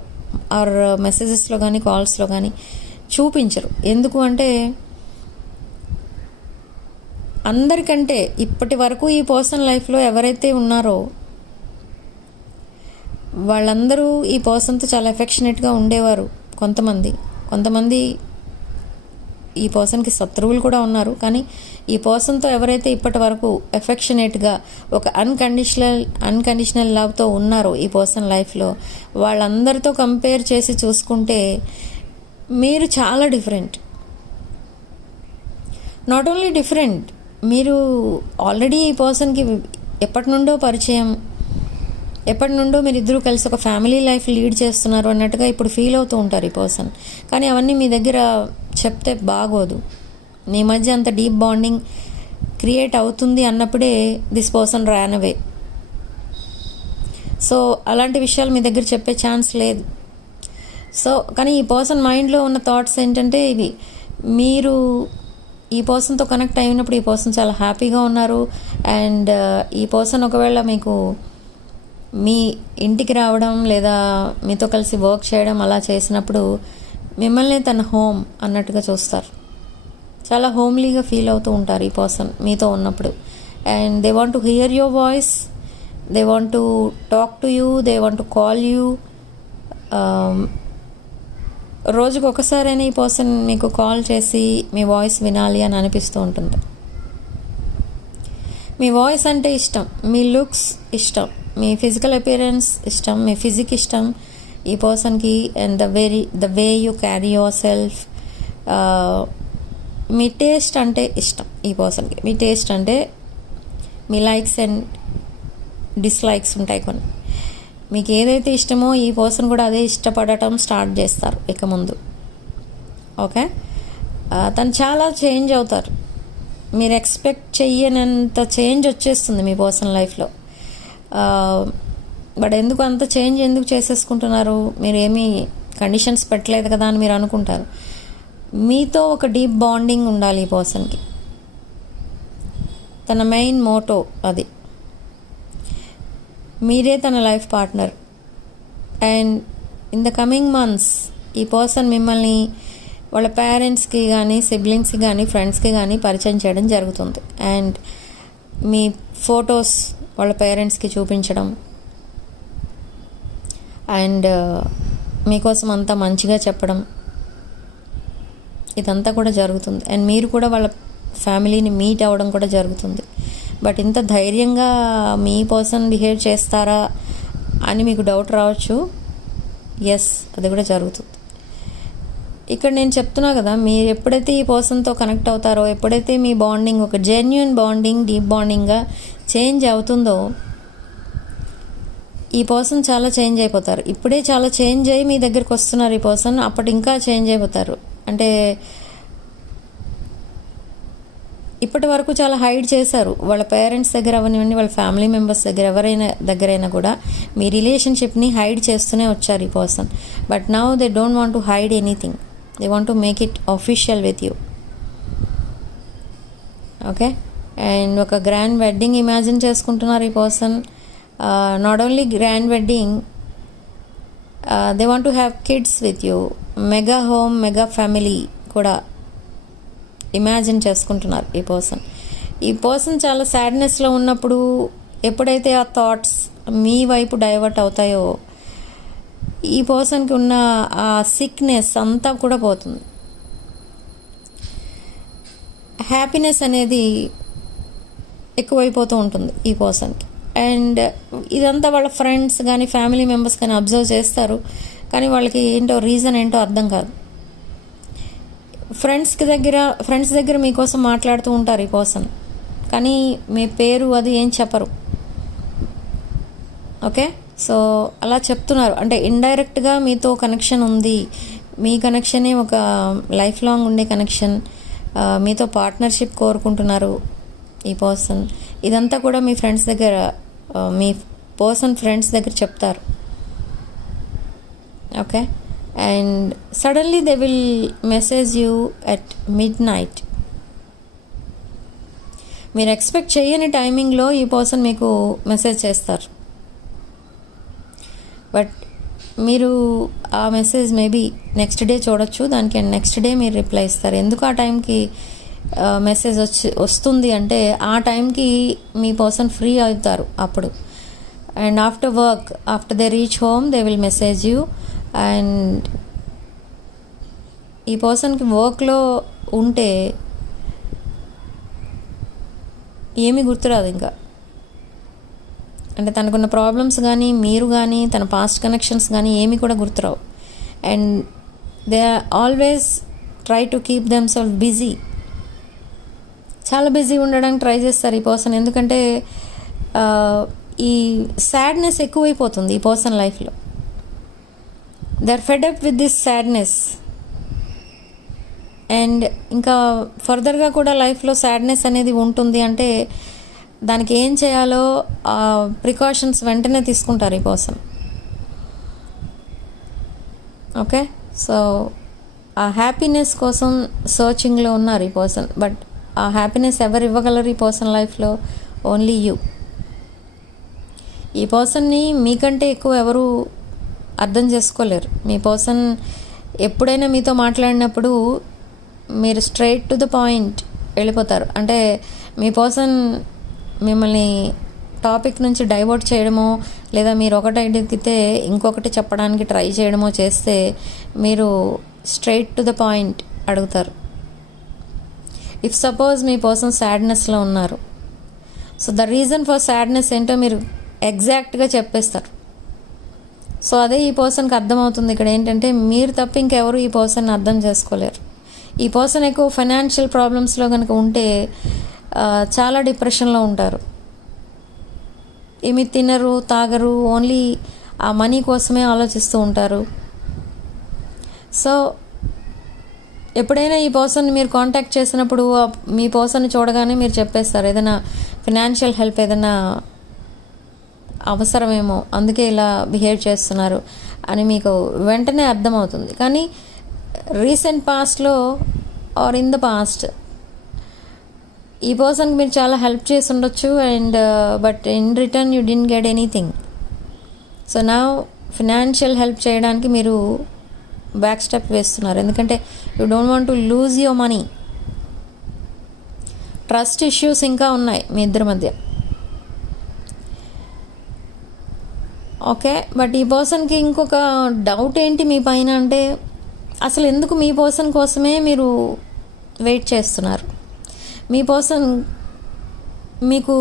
ఆర్ మెసేజెస్లో కానీ కాల్స్లో కానీ చూపించరు. ఎందుకు అంటే, అందరికంటే ఇప్పటి వరకు ఈ పర్సన్ లైఫ్లో ఎవరైతే ఉన్నారో వాళ్ళందరూ ఈ పర్సన్తో చాలా ఎఫెక్షనేట్గా ఉండేవారు. కొంతమంది ఈ పర్సన్కి శత్రువులు కూడా ఉన్నారు. కానీ ఈ పర్సన్తో ఎవరైతే ఇప్పటి వరకు ఎఫెక్షనేట్గా ఒక అన్కండిషనల్ లవ్తో ఉన్నారో ఈ పర్సన్ లైఫ్లో, వాళ్ళందరితో కంపేర్ చేసి చూసుకుంటే మీరు చాలా డిఫరెంట్. నాట్ ఓన్లీ డిఫరెంట్, మీరు ఆల్రెడీ ఈ పర్సన్కి ఎప్పటి నుండో పరిచయం, ఎప్పటి నుండో మీరు ఇద్దరూ కలిసి ఒక ఫ్యామిలీ లైఫ్ లీడ్ చేస్తున్నారు అన్నట్టుగా ఇప్పుడు ఫీల్ అవుతూ ఉంటారు ఈ పర్సన్. కానీ అవన్నీ మీ దగ్గర చెప్తే బాగోదు. మీ మధ్య అంత డీప్ బాండింగ్ క్రియేట్ అవుతుంది అన్నప్పుడే this person ran away. So అలాంటి విషయాలు మీ దగ్గర చెప్పే ఛాన్స్ లేదు. సో కానీ ఈ పర్సన్ మైండ్లో ఉన్న థాట్స్ ఏంటంటే ఇవి, మీరు ఈ పర్సన్తో కనెక్ట్ అయినప్పుడు ఈ పర్సన్ చాలా హ్యాపీగా ఉన్నారు. అండ్ ఈ పర్సన్ ఒకవేళ మీకు మీ ఇంటికి రావడం లేదా మీతో కలిసి వర్క్ చేయడం అలా చేసినప్పుడు మిమ్మల్ని తన హోమ్ అన్నట్టుగా చూస్తారు. చాలా హోమ్లీగా ఫీల్ అవుతూ ఉంటారు ఈ పర్సన్ మీతో ఉన్నప్పుడు. And they want to hear your voice, they want to talk to you, they want to call you. రోజుకు ఒకసారైనా ఈ పర్సన్ మీకు కాల్ చేసి మీ వాయిస్ వినాలి అని అనిపిస్తూ ఉంటుంది. మీ వాయిస్ అంటే ఇష్టం, మీ లుక్స్ ఇష్టం, మీ ఫిజికల్ అపియరెన్స్ ఇష్టం, మీ ఫిజిక్ ఇష్టం ఈ పర్సన్కి. And the way you carry your self, me taste అంటే ఇష్టం ఈ పర్సన్కి. మీ టేస్ట్ అంటే మీ లైక్స్ అండ్ డిస్లైక్స్ ఉంటాయి కొన్ని. మీకు ఏదైతే ఇష్టమో ఈ పర్సన్ కూడా అదే ఇష్టపడటం స్టార్ట్ చేస్తారు ఇక ముందు. ఓకే, తను చాలా చేంజ్ అవుతారు. మీరు ఎక్స్పెక్ట్ చెయ్యనంత చేంజ్ వచ్చేస్తుంది మీ పర్సన్ లైఫ్లో. బట్ ఎందుకు అంత చేంజ్ ఎందుకు చేసేసుకుంటున్నారు, మీరు ఏమీ కండిషన్స్ పెట్టలేదు కదా అని మీరు అనుకుంటారు. మీతో ఒక డీప్ బాండింగ్ ఉండాలి ఈ పర్సన్కి. తన మెయిన్ మోటో అది. మీరే తన life partner. And in the coming months ఈ పర్సన్ మిమ్మల్ని వాళ్ళ పేరెంట్స్కి కానీ, సిబ్లింగ్స్కి కానీ, ఫ్రెండ్స్కి కానీ పరిచయం చేయడం జరుగుతుంది. అండ్ మీ ఫొటోస్ వాళ్ళ పేరెంట్స్కి చూపించడం, అండ్ మీకోసం అంతా మంచిగా చెప్పడం, ఇదంతా కూడా జరుగుతుంది. అండ్ మీరు కూడా వాళ్ళ ఫ్యామిలీని మీట్ అవ్వడం కూడా జరుగుతుంది. బట్ ఇంత ధైర్యంగా మీ పర్సన్ బిహేవ్ చేస్తారా అని మీకు డౌట్ రావచ్చు. ఎస్, అది కూడా జరుగుతుంది. ఇక్కడ నేను చెప్తున్నా కదా, మీరు ఎప్పుడైతే ఈ పర్సన్తో కనెక్ట్ అవుతారో, ఎప్పుడైతే మీ బాండింగ్ ఒక జెన్యూన్ బాండింగ్, డీప్ బాండింగ్గా చేంజ్ అవుతుందో ఈ పర్సన్ చాలా చేంజ్ అయిపోతారు. ఇప్పుడే చాలా చేంజ్ అయ్యి మీ దగ్గరికి వస్తున్నారు ఈ పర్సన్, అప్పటి ఇంకా చేంజ్ అయిపోతారు. అంటే ఇప్పటి వరకు చాలా హైడ్ చేశారు వాళ్ళ పేరెంట్స్ దగ్గర అవనివ్వండి, వాళ్ళ ఫ్యామిలీ మెంబర్స్ దగ్గర దగ్గరైనా కూడా మీ రిలేషన్షిప్ని హైడ్ చేస్తూనే వచ్చారు ఈ person. But now they don't want to hide anything, they want to make it official with you. Okay, and ఒక గ్రాండ్ వెడ్డింగ్ ఇమాజిన్ చేసుకుంటున్నారు ఈ person. Not only grand wedding, they want to have kids with you. Mega home, mega family కూడా imagine చేసుకుంటున్నారు ఈ person. ఈ person చాలా సాడ్నెస్లో ఉన్నప్పుడు ఎప్పుడైతే ఆ థాట్స్ మీ వైపు డైవర్ట్ అవుతాయో ఈ పర్సన్కి ఉన్న ఆ సిక్నెస్ అంతా కూడా పోతుంది. హ్యాపీనెస్ అనేది ఎక్కువైపోతూ ఉంటుంది ఈ పర్సన్కి. అండ్ ఇదంతా వాళ్ళ ఫ్రెండ్స్ కానీ, ఫ్యామిలీ మెంబర్స్ కానీ అబ్జర్వ్ చేస్తారు, కానీ వాళ్ళకి ఏంటో రీజన్ ఏంటో అర్థం కాదు. ఫ్రెండ్స్ దగ్గర మీకోసం మాట్లాడుతూ ఉంటారు ఈ పర్సన్, కానీ మీ పేరు అది ఏం చెప్పరు. ఓకే, సో అలా చెప్తున్నారు అంటే ఇండైరెక్ట్గా మీతో కనెక్షన్ ఉంది. మీ కనెక్షనే ఒక లైఫ్ లాంగ్ ఉండే కనెక్షన్. మీతో పార్ట్నర్షిప్ కోరుకుంటున్నారు ఈ పర్సన్. ఇదంతా కూడా మీ ఫ్రెండ్స్ దగ్గర, మీ పర్సన్ ఫ్రెండ్స్ దగ్గర చెప్తారు. Okay, and suddenly they will message you at midnight. మీరు ఎక్స్పెక్ట్ చేయని టైమింగ్లో ఈ పర్సన్ మీకు మెసేజ్ చేస్తారు. బట్ మీరు ఆ మెసేజ్ మేబీ నెక్స్ట్ డే చూడొచ్చు, దానికి నెక్స్ట్ డే మీరు రిప్లై ఇస్తారు. ఎందుకు ఆ టైంకి మెసేజ్ వస్తుంది అంటే ఆ టైంకి మీ పర్సన్ ఫ్రీ అవుతారు అప్పుడు. And after work, after they reach home, they will message you. And ఈ పర్సన్కి వర్క్లో ఉంటే ఏమీ గుర్తురాదు ఇంకా. అంటే తనకున్న ప్రాబ్లమ్స్ కానీ, మీరు కానీ, తన పాస్ట్ కనెక్షన్స్ కానీ ఏమీ కూడా గుర్తురావు. And they always try to keep themselves busy. చాలా బిజీ ఉండడానికి ట్రై చేస్తారు ఈ పర్సన్. ఎందుకంటే ఈ సాడ్నెస్ ఎక్కువైపోతుంది ఈ పర్సన్ లైఫ్లో. They are fed up with this sadness. And ఇంకా ఫర్దర్గా కూడా లైఫ్లో సాడ్నెస్ అనేది ఉంటుంది అంటే దానికి ఏం చేయాలో ప్రికాషన్స్ వెంటనే తీసుకుంటారు ఈ పర్సన్. ఓకే, సో ఆ హ్యాపీనెస్ కోసం సర్చింగ్లో ఉన్నారు ఈ పర్సన్. బట్ ఆ హ్యాపీనెస్ ఎవరు ఇవ్వగలరు ఈ పర్సన్ లైఫ్లో? Only you. ఈ పర్సన్ని మీకంటే ఎక్కువ ఎవరు అర్థం చేసుకోలేరు. మీ పర్సన్ ఎప్పుడైనా మీతో మాట్లాడినప్పుడు మీరు స్ట్రైట్ టు ద పాయింట్ వెళ్ళిపోతారు. అంటే మీ పర్సన్ మిమ్మల్ని టాపిక్ నుంచి డైవర్ట్ చేయడమో లేదా మీరు ఒకటి అడిగితే ఇంకొకటి చెప్పడానికి ట్రై చేయడమో చేస్తే మీరు స్ట్రైట్ టు ద పాయింట్ అడుగుతారు. ఇఫ్ సపోజ్ మీ పర్సన్ సాడ్నెస్లో ఉన్నారు, so the reason for sadness ఏంటో మీరు ఎగ్జాక్ట్గా చెప్పేస్తారు. సో అదే ఈ పర్సన్కి అర్థమవుతుంది. ఇక్కడ ఏంటంటే మీరు తప్ప ఇంకెవరు ఈ పర్సన్ని అర్థం చేసుకోలేరు. ఈ పర్సన్ ఎక్కువ ఫైనాన్షియల్ ప్రాబ్లమ్స్లో కనుక ఉంటే చాలా డిప్రెషన్లో ఉంటారు. ఏమి తినరు, తాగరు, ఓన్లీ ఆ మనీ కోసమే ఆలోచిస్తూ ఉంటారు. సో ఎప్పుడైనా ఈ పర్సన్ మీరు కాంటాక్ట్ చేసినప్పుడు మీ పర్సన్ని చూడగానే మీరు చెప్పేస్తారు ఏదైనా ఫినాన్షియల్ హెల్ప్ ఏదైనా అవసరమేమో, అందుకే ఇలా బిహేవ్ చేస్తున్నారు అని మీకు వెంటనే అర్థమవుతుంది. కానీ రీసెంట్ పాస్ట్లో ఆర్ ఇన్ ద పాస్ట్ ఈ పర్సన్కి మీరు చాలా హెల్ప్ చేసి ఉండొచ్చు and but in return you didn't get anything. So నా ఫినాన్షియల్ హెల్ప్ చేయడానికి మీరు బ్యాక్ స్టెప్ వేస్తున్నారు, ఎందుకంటే you don't want to lose your money. Trust issues ఇంకా ఉన్నాయి మీ ఇద్దరి మధ్య. ఓకే, బట్ ఈ పర్సన్కి ఇంకొక డౌట్ ఏంటి మీ పైన అంటే అసలు ఎందుకు మీ పర్సన్ కోసమే మీరు వెయిట్ చేస్తున్నారు? మీ పర్సన్ మీకు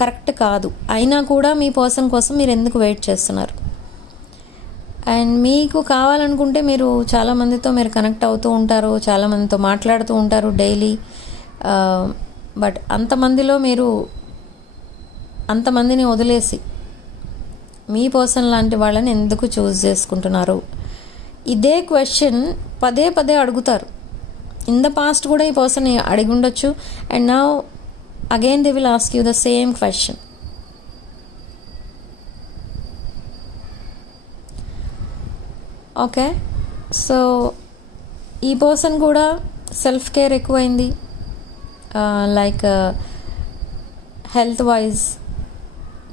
కరెక్ట్ కాదు అయినా కూడా మీ పర్సన్ కోసం మీరు ఎందుకు వెయిట్ చేస్తున్నారు? అండ్ మీకు కావాలనుకుంటే మీరు చాలామందితో మీరు కనెక్ట్ అవుతూ ఉంటారు, చాలామందితో మాట్లాడుతూ ఉంటారు డైలీ. బట్ అంతమందిలో మీరు అంతమందిని వదిలేసి మీ పర్సన్ లాంటి వాళ్ళని ఎందుకు చూస్ చేసుకుంటున్నారు? ఇదే క్వశ్చన్ పదే పదే అడుగుతారు. ఇన్ ద పాస్ట్ కూడా ఈ పర్సన్ అడిగి ఉండొచ్చు and now again they will ask you the same question. Okay, so ఈ పర్సన్ కూడా సెల్ఫ్ కేర్ ఎక్కువైంది. లైక్ హెల్త్ వైజ్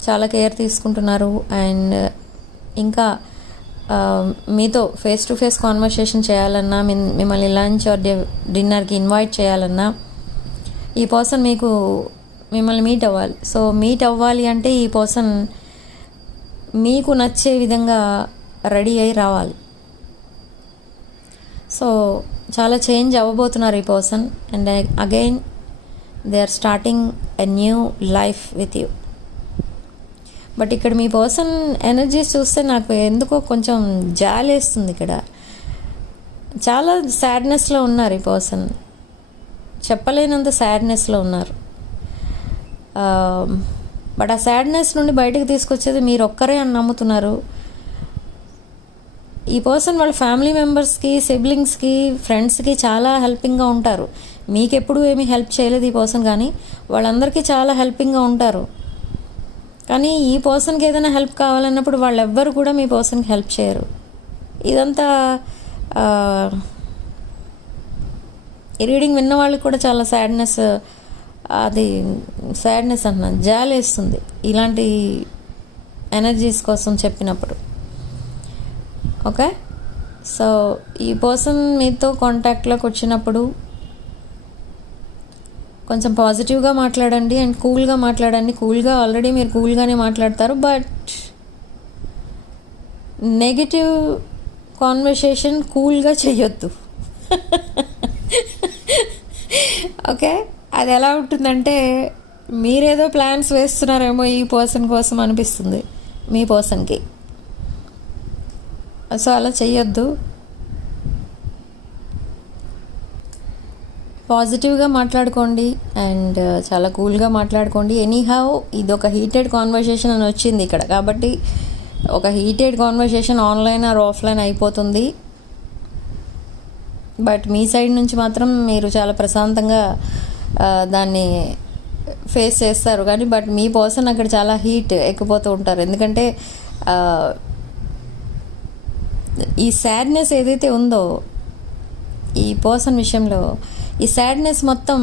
చాలా కేర్ తీసుకుంటున్నారు అండ్ ఇంకా మీతో ఫేస్ టు ఫేస్ కాన్వర్సేషన్ చేయాలన్నా, మిమ్మల్ని లంచ్ ఆర్ డిన్నర్కి ఇన్వైట్ చేయాలన్నా ఈ పర్సన్ మిమ్మల్ని మీట్ అవ్వాలి. సో మీట్ అవ్వాలి అంటే ఈ పర్సన్ మీకు నచ్చే విధంగా రెడీ అయి రావాలి. సో చాలా చేంజ్ అవ్వబోతున్నారు ఈ person and again they are starting a new life with you. But ఇక్కడ మీ పర్సన్ ఎనర్జీస్ చూస్తే నాకు ఎందుకో కొంచెం జాలేస్తుంది. ఇక్కడ చాలా సాడ్నెస్లో ఉన్నారు ఈ పర్సన్, చెప్పలేనంత సాడ్నెస్లో ఉన్నారు. బట్ ఆ సాడ్నెస్ నుండి బయటకు తీసుకొచ్చేది మీరు ఒక్కరే అని నమ్ముతున్నారు. ఈ పర్సన్ వాళ్ళ ఫ్యామిలీ మెంబర్స్కి, సిబ్లింగ్స్కి, ఫ్రెండ్స్కి చాలా హెల్పింగ్గా ఉంటారు. మీకెప్పుడు ఏమీ హెల్ప్ చేయలేదు ఈ పర్సన్, కానీ వాళ్ళందరికీ చాలా హెల్పింగ్గా ఉంటారు. కానీ ఈ పర్సన్కి ఏదైనా హెల్ప్ కావాలన్నప్పుడు వాళ్ళెవ్వరు కూడా మీ పర్సన్కి హెల్ప్ చేయరు. ఇదంతా ఈ రీడింగ్ విన్న వాళ్ళకి కూడా చాలా సాడ్నెస్ అంటున్నాను, జాలేస్తుంది ఇలాంటి ఎనర్జీస్ కోసం చెప్పినప్పుడు. ఓకే, సో ఈ పర్సన్ మీతో కాంటాక్ట్లోకి వచ్చినప్పుడు కొంచెం పాజిటివ్గా మాట్లాడండి అండ్ కూల్గా మాట్లాడండి. కూల్గా ఆల్రెడీ మీరు కూల్గానే మాట్లాడతారు, బట్ నెగిటివ్ కాన్వర్సేషన్ కూల్గా చేయొద్దు. ఓకే, అది ఎలా ఉంటుందంటే మీరేదో ప్లాన్స్ వేస్తున్నారేమో ఈ పర్సన్ కోసం అనిపిస్తుంది మీ పర్సన్కి. సో అలా చెయ్యొద్దు. పాజిటివ్గా మాట్లాడుకోండి అండ్ చాలా కూల్గా మాట్లాడుకోండి. ఎనీహౌ ఇది ఒక హీటెడ్ కాన్వర్సేషన్ అని వచ్చింది ఇక్కడ, కాబట్టి ఒక heated conversation online or offline అయిపోతుంది. బట్ మీ సైడ్ నుంచి మాత్రం మీరు చాలా ప్రశాంతంగా దాన్ని ఫేస్ చేస్తారు. కానీ బట్ మీ పర్సన్ అక్కడ చాలా హీట్ ఎక్కిపోతూ ఉంటారు, ఎందుకంటే ఈ సాడ్నెస్ ఏదైతే ఉందో ఈ పర్సన్ విషయంలో, ఈ సాడ్నెస్ మొత్తం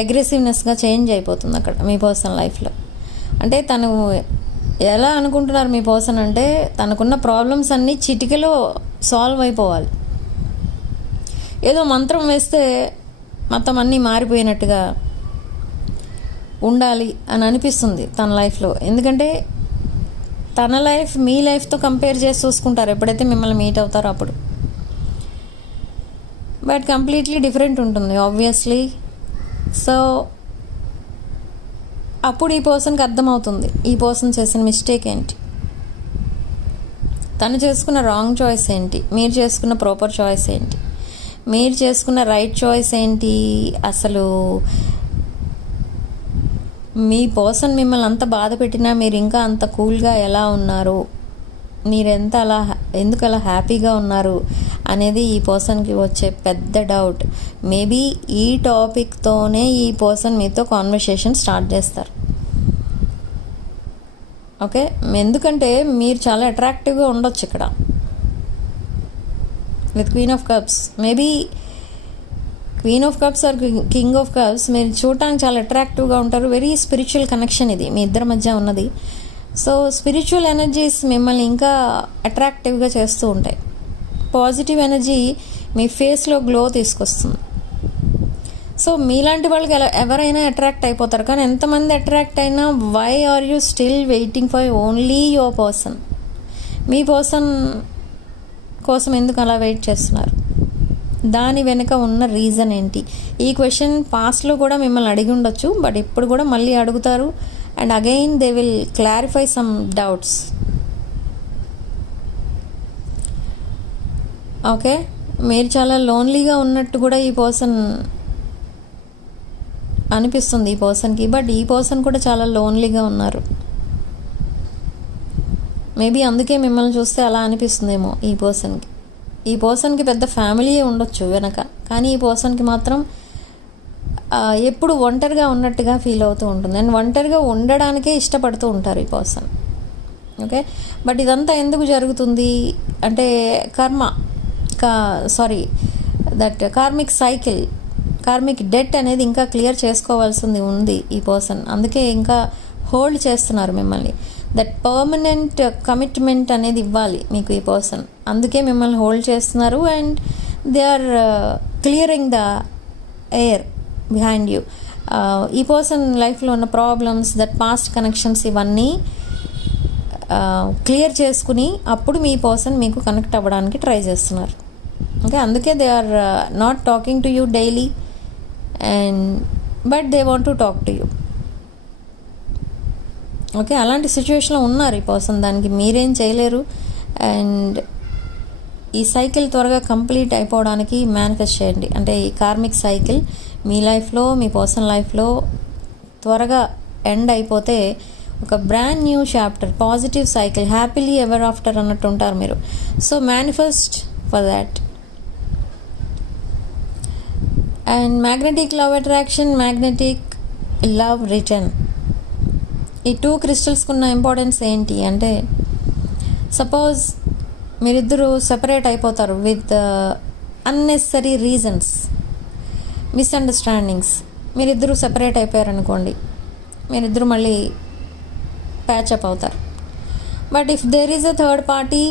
అగ్రెసివ్నెస్గా చేంజ్ అయిపోతుంది అక్కడ మీ పర్సన్ లైఫ్లో. అంటే తను ఎలా అనుకుంటున్నారు మీ పర్సన్ అంటే తనకున్న ప్రాబ్లమ్స్ అన్నీ చిటికలో సాల్వ్ అయిపోవాలి. ఏదో మంత్రం వేస్తే మొత్తం అన్నీ మారిపోయినట్టుగా ఉండాలి అని అనిపిస్తుంది తన లైఫ్లో. ఎందుకంటే తన లైఫ్ మీ లైఫ్తో కంపేర్ చేసి చూసుకుంటారు ఎప్పుడైతే మిమ్మల్ని మీట్ అవుతారో అప్పుడు. బట్ కంప్లీట్లీ డిఫరెంట్ ఉంటుంది ఆబ్వియస్లీ. సో అప్పుడు ఈ పర్సన్కి అర్థమవుతుంది ఈ పర్సన్ చేసిన మిస్టేక్ ఏంటి, తను చేసుకున్న రాంగ్ చాయిస్ ఏంటి, మీరు చేసుకున్న ప్రాపర్ చాయిస్ ఏంటి, మీరు చేసుకున్న రైట్ చాయిస్ ఏంటి. అసలు మీ పర్సన్ మిమ్మల్ని అంత బాధ పెట్టినా మీరు ఇంకా అంత కూల్గా ఎలా ఉన్నారు, మీరెంత ఎందుకు అలా హ్యాపీగా ఉన్నారు అనేది ఈ పర్సన్కి వచ్చే పెద్ద డౌట్. మేబీ ఈ టాపిక్తోనే ఈ పర్సన్ మీతో కాన్వర్సేషన్ స్టార్ట్ చేస్తారు. ఓకే, ఎందుకంటే మీరు చాలా అట్రాక్టివ్గా ఉండొచ్చు ఇక్కడ with queen of cups. Maybe queen of cups or king of cups మీరు చూడటానికి చాలా అట్రాక్టివ్గా ఉంటారు. వెరీ స్పిరిచువల్ కనెక్షన్ ఇది మీ ఇద్దరి మధ్య ఉన్నది. సో స్పిరిచువల్ ఎనర్జీస్ మిమ్మల్ని ఇంకా అట్రాక్టివ్గా చేస్తూ ఉంటాయి. పాజిటివ్ ఎనర్జీ మీ ఫేస్లో గ్లో తీసుకొస్తుంది. సో మీలాంటి వాళ్ళకి ఎవరైనా అట్రాక్ట్ అయిపోతారు. కానీ ఎంతమంది అట్రాక్ట్ అయినా why are you still waiting for only your person? మీ పర్సన్ కోసం ఎందుకు అలా వెయిట్ చేస్తున్నారు? దాని వెనుక ఉన్న రీజన్ ఏంటి? ఈ క్వశ్చన్ పాస్ట్లో కూడా మిమ్మల్ని అడిగి ఉండొచ్చు, బట్ ఇప్పుడు కూడా మళ్ళీ అడుగుతారు. And again they will clarify some doubts. Okay, మీరు చాలా లోన్లీగా ఉన్నట్టు కూడా ఈ పర్సన్ అనిపిస్తుంది ఈ పర్సన్కి. బట్ ఈ పర్సన్ కూడా చాలా లోన్లీగా ఉన్నారు. మేబీ అందుకే మిమ్మల్ని చూస్తే అలా అనిపిస్తుందేమో ఈ పర్సన్కి. ఈ పర్సన్కి పెద్ద ఫ్యామిలీయే ఉండొచ్చు వెనక, కానీ ఈ పర్సన్కి మాత్రం ఎప్పుడు ఒంటరిగా ఉన్నట్టుగా ఫీల్ అవుతూ ఉంటుంది. అండ్ ఒంటరిగా ఉండడానికే ఇష్టపడుతూ ఉంటారు ఈ పర్సన్. ఓకే, బట్ ఇదంతా ఎందుకు జరుగుతుంది అంటే కార్మిక్ సైకిల్, కార్మిక్ డెట్ అనేది ఇంకా క్లియర్ చేసుకోవాల్సింది ఉంది ఈ పర్సన్. అందుకే ఇంకా హోల్డ్ చేస్తున్నారు మిమ్మల్ని. దట్ పర్మనెంట్ కమిట్మెంట్ అనేది ఇవ్వాలి మీకు ఈ పర్సన్. అందుకే మిమ్మల్ని హోల్డ్ చేస్తున్నారు. And they are clearing the air behind you. ఈ పర్సన్ లైఫ్లో ఉన్న ప్రాబ్లమ్స్, దట్ పాస్ట్ కనెక్షన్స్ ఇవన్నీ క్లియర్ చేసుకుని అప్పుడు మీ పర్సన్ మీకు కనెక్ట్ అవ్వడానికి ట్రై చేస్తున్నారు. ఓకే, అందుకే they are not talking to you daily but they want to talk to you. Okay, అలాంటి సిచ్యువేషన్లో ఉన్నారు ఈ పర్సన్. దానికి మీరేం చేయలేరు. అండ్ ఈ సైకిల్ త్వరగా కంప్లీట్ అయిపోవడానికి మేనిఫెస్ట్ చేయండి. అంటే ఈ కార్మిక్ సైకిల్ మీ లైఫ్లో, మీ పర్సన్ లైఫ్లో త్వరగా ఎండ్ అయిపోతే ఒక brand new chapter, positive cycle, happily ever after అన్నట్టు ఉంటారు మీరు. So manifest for that. And magnetic love attraction, magnetic love return. ఈ 2 క్రిస్టల్స్కి ఉన్న ఇంపార్టెన్స్ ఏంటి అంటే, సపోజ్ మీరిద్దరూ సెపరేట్ అయిపోతారు విత్ అన్నెసరీ రీజన్స్, మిస్అండర్స్టాండింగ్స్. మీరిద్దరూ సెపరేట్ అయిపోయారనుకోండి, మీరిద్దరూ మళ్ళీ ప్యాచప్ అవుతారు. But if there is a third party,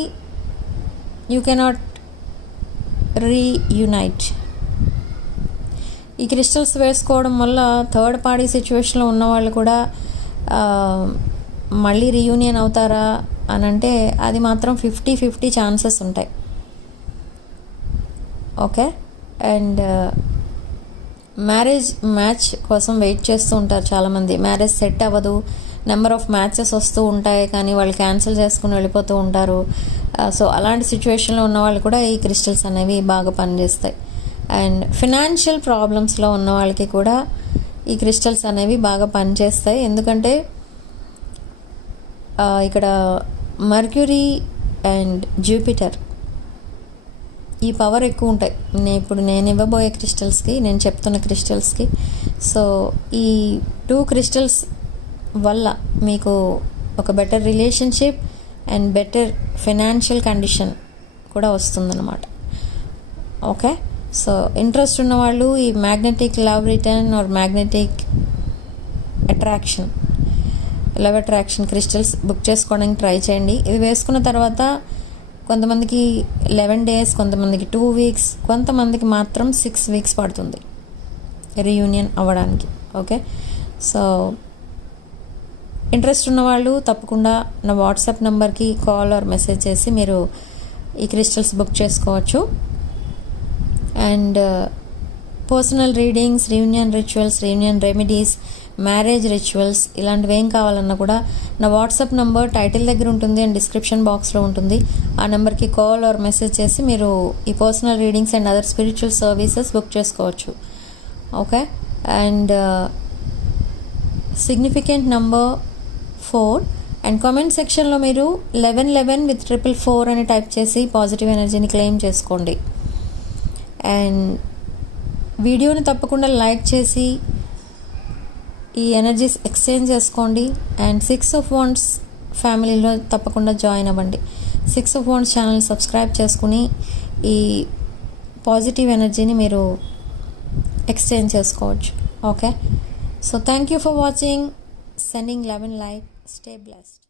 you cannot reunite. ఈ క్రిస్టల్స్ వేసుకోవడం వల్ల థర్డ్ పార్టీ సిచ్యువేషన్లో ఉన్నవాళ్ళు కూడా మళ్ళీ రీయూనియన్ అవుతారా అని అంటే అది మాత్రం 50-50 ఛాన్సెస్ ఉంటాయి. ఓకే, అండ్ మ్యాచ్ కోసం వెయిట్ చేస్తూ ఉంటారు చాలామంది. మ్యారేజ్ సెట్ అవ్వదు, నెంబర్ ఆఫ్ మ్యాచెస్ వస్తూ ఉంటాయి, కానీ వాళ్ళు క్యాన్సిల్ చేసుకుని వెళ్ళిపోతూ ఉంటారు. సో అలాంటి సిచ్యువేషన్లో ఉన్న వాళ్ళు కూడా ఈ క్రిస్టల్స్ అనేవి బాగా పనిచేస్తాయి. అండ్ ఫినాన్షియల్ ప్రాబ్లమ్స్లో ఉన్న వాళ్ళకి కూడా ఈ క్రిస్టల్స్ అనేవి బాగా పనిచేస్తాయి. ఎందుకంటే ఇక్కడ మర్క్యూరీ అండ్ జూపిటర్ ఈ పవర్ ఎక్కువ ఉంటాయి. ఇప్పుడు నేను ఇవ్వబోయే క్రిస్టల్స్కి, నేను చెప్తున్న క్రిస్టల్స్కి. సో ఈ 2 క్రిస్టల్స్ వల్ల మీకు ఒక better relationship and better financial condition కూడా వస్తుందన్నమాట. ఓకే, సో ఇంట్రెస్ట్ ఉన్నవాళ్ళు ఈ magnetic love return or magnetic attraction, love attraction crystals book చేసుకోవడానికి ట్రై చేయండి. ఇవి వేసుకున్న తర్వాత కొంతమందికి 11 days, కొంతమందికి 2 weeks, కొంతమందికి మాత్రం 6 weeks పడుతుంది రీయూనియన్ అవ్వడానికి. ఓకే, సో ఇంట్రెస్ట్ ఉన్నవాళ్ళు తప్పకుండా నా వాట్సాప్ నెంబర్కి కాల్ ఆర్ మెసేజ్ చేసి మీరు ఈ క్రిస్టల్స్ బుక్ చేసుకోవచ్చు. And personal readings, reunion rituals, reunion remedies, marriage rituals ఇలాంటివి ఏం కావాలన్నా కూడా నా వాట్సాప్ నెంబర్ టైటిల్ దగ్గర ఉంటుంది అండ్ డిస్క్రిప్షన్ బాక్స్లో ఉంటుంది. ఆ నెంబర్కి కాల్ ఆర్ మెసేజ్ చేసి మీరు ఈ personal readings and other spiritual services book చేసుకోవచ్చు. Okay, and significant number 4 and comment సెక్షన్లో మీరు 1111 with 444 అని టైప్ చేసి పాజిటివ్ ఎనర్జీని క్లెయిమ్ చేసుకోండి. అండ్ వీడియోని తప్పకుండా లైక్ చేసి ఈ ఎనర్జీస్ ఎక్స్చేంజ్ చేసుకోండి. అండ్ 6 of Wands ఫ్యామిలీలో తప్పకుండా జాయిన్ అవ్వండి. 6 of Wands ఛానల్ సబ్స్క్రైబ్ చేసుకుని ఈ పాజిటివ్ ఎనర్జీని మీరు ఎక్స్చేంజ్ చేసుకోవచ్చు. Okay, so thank you for watching. Sending love and light. Stay blessed.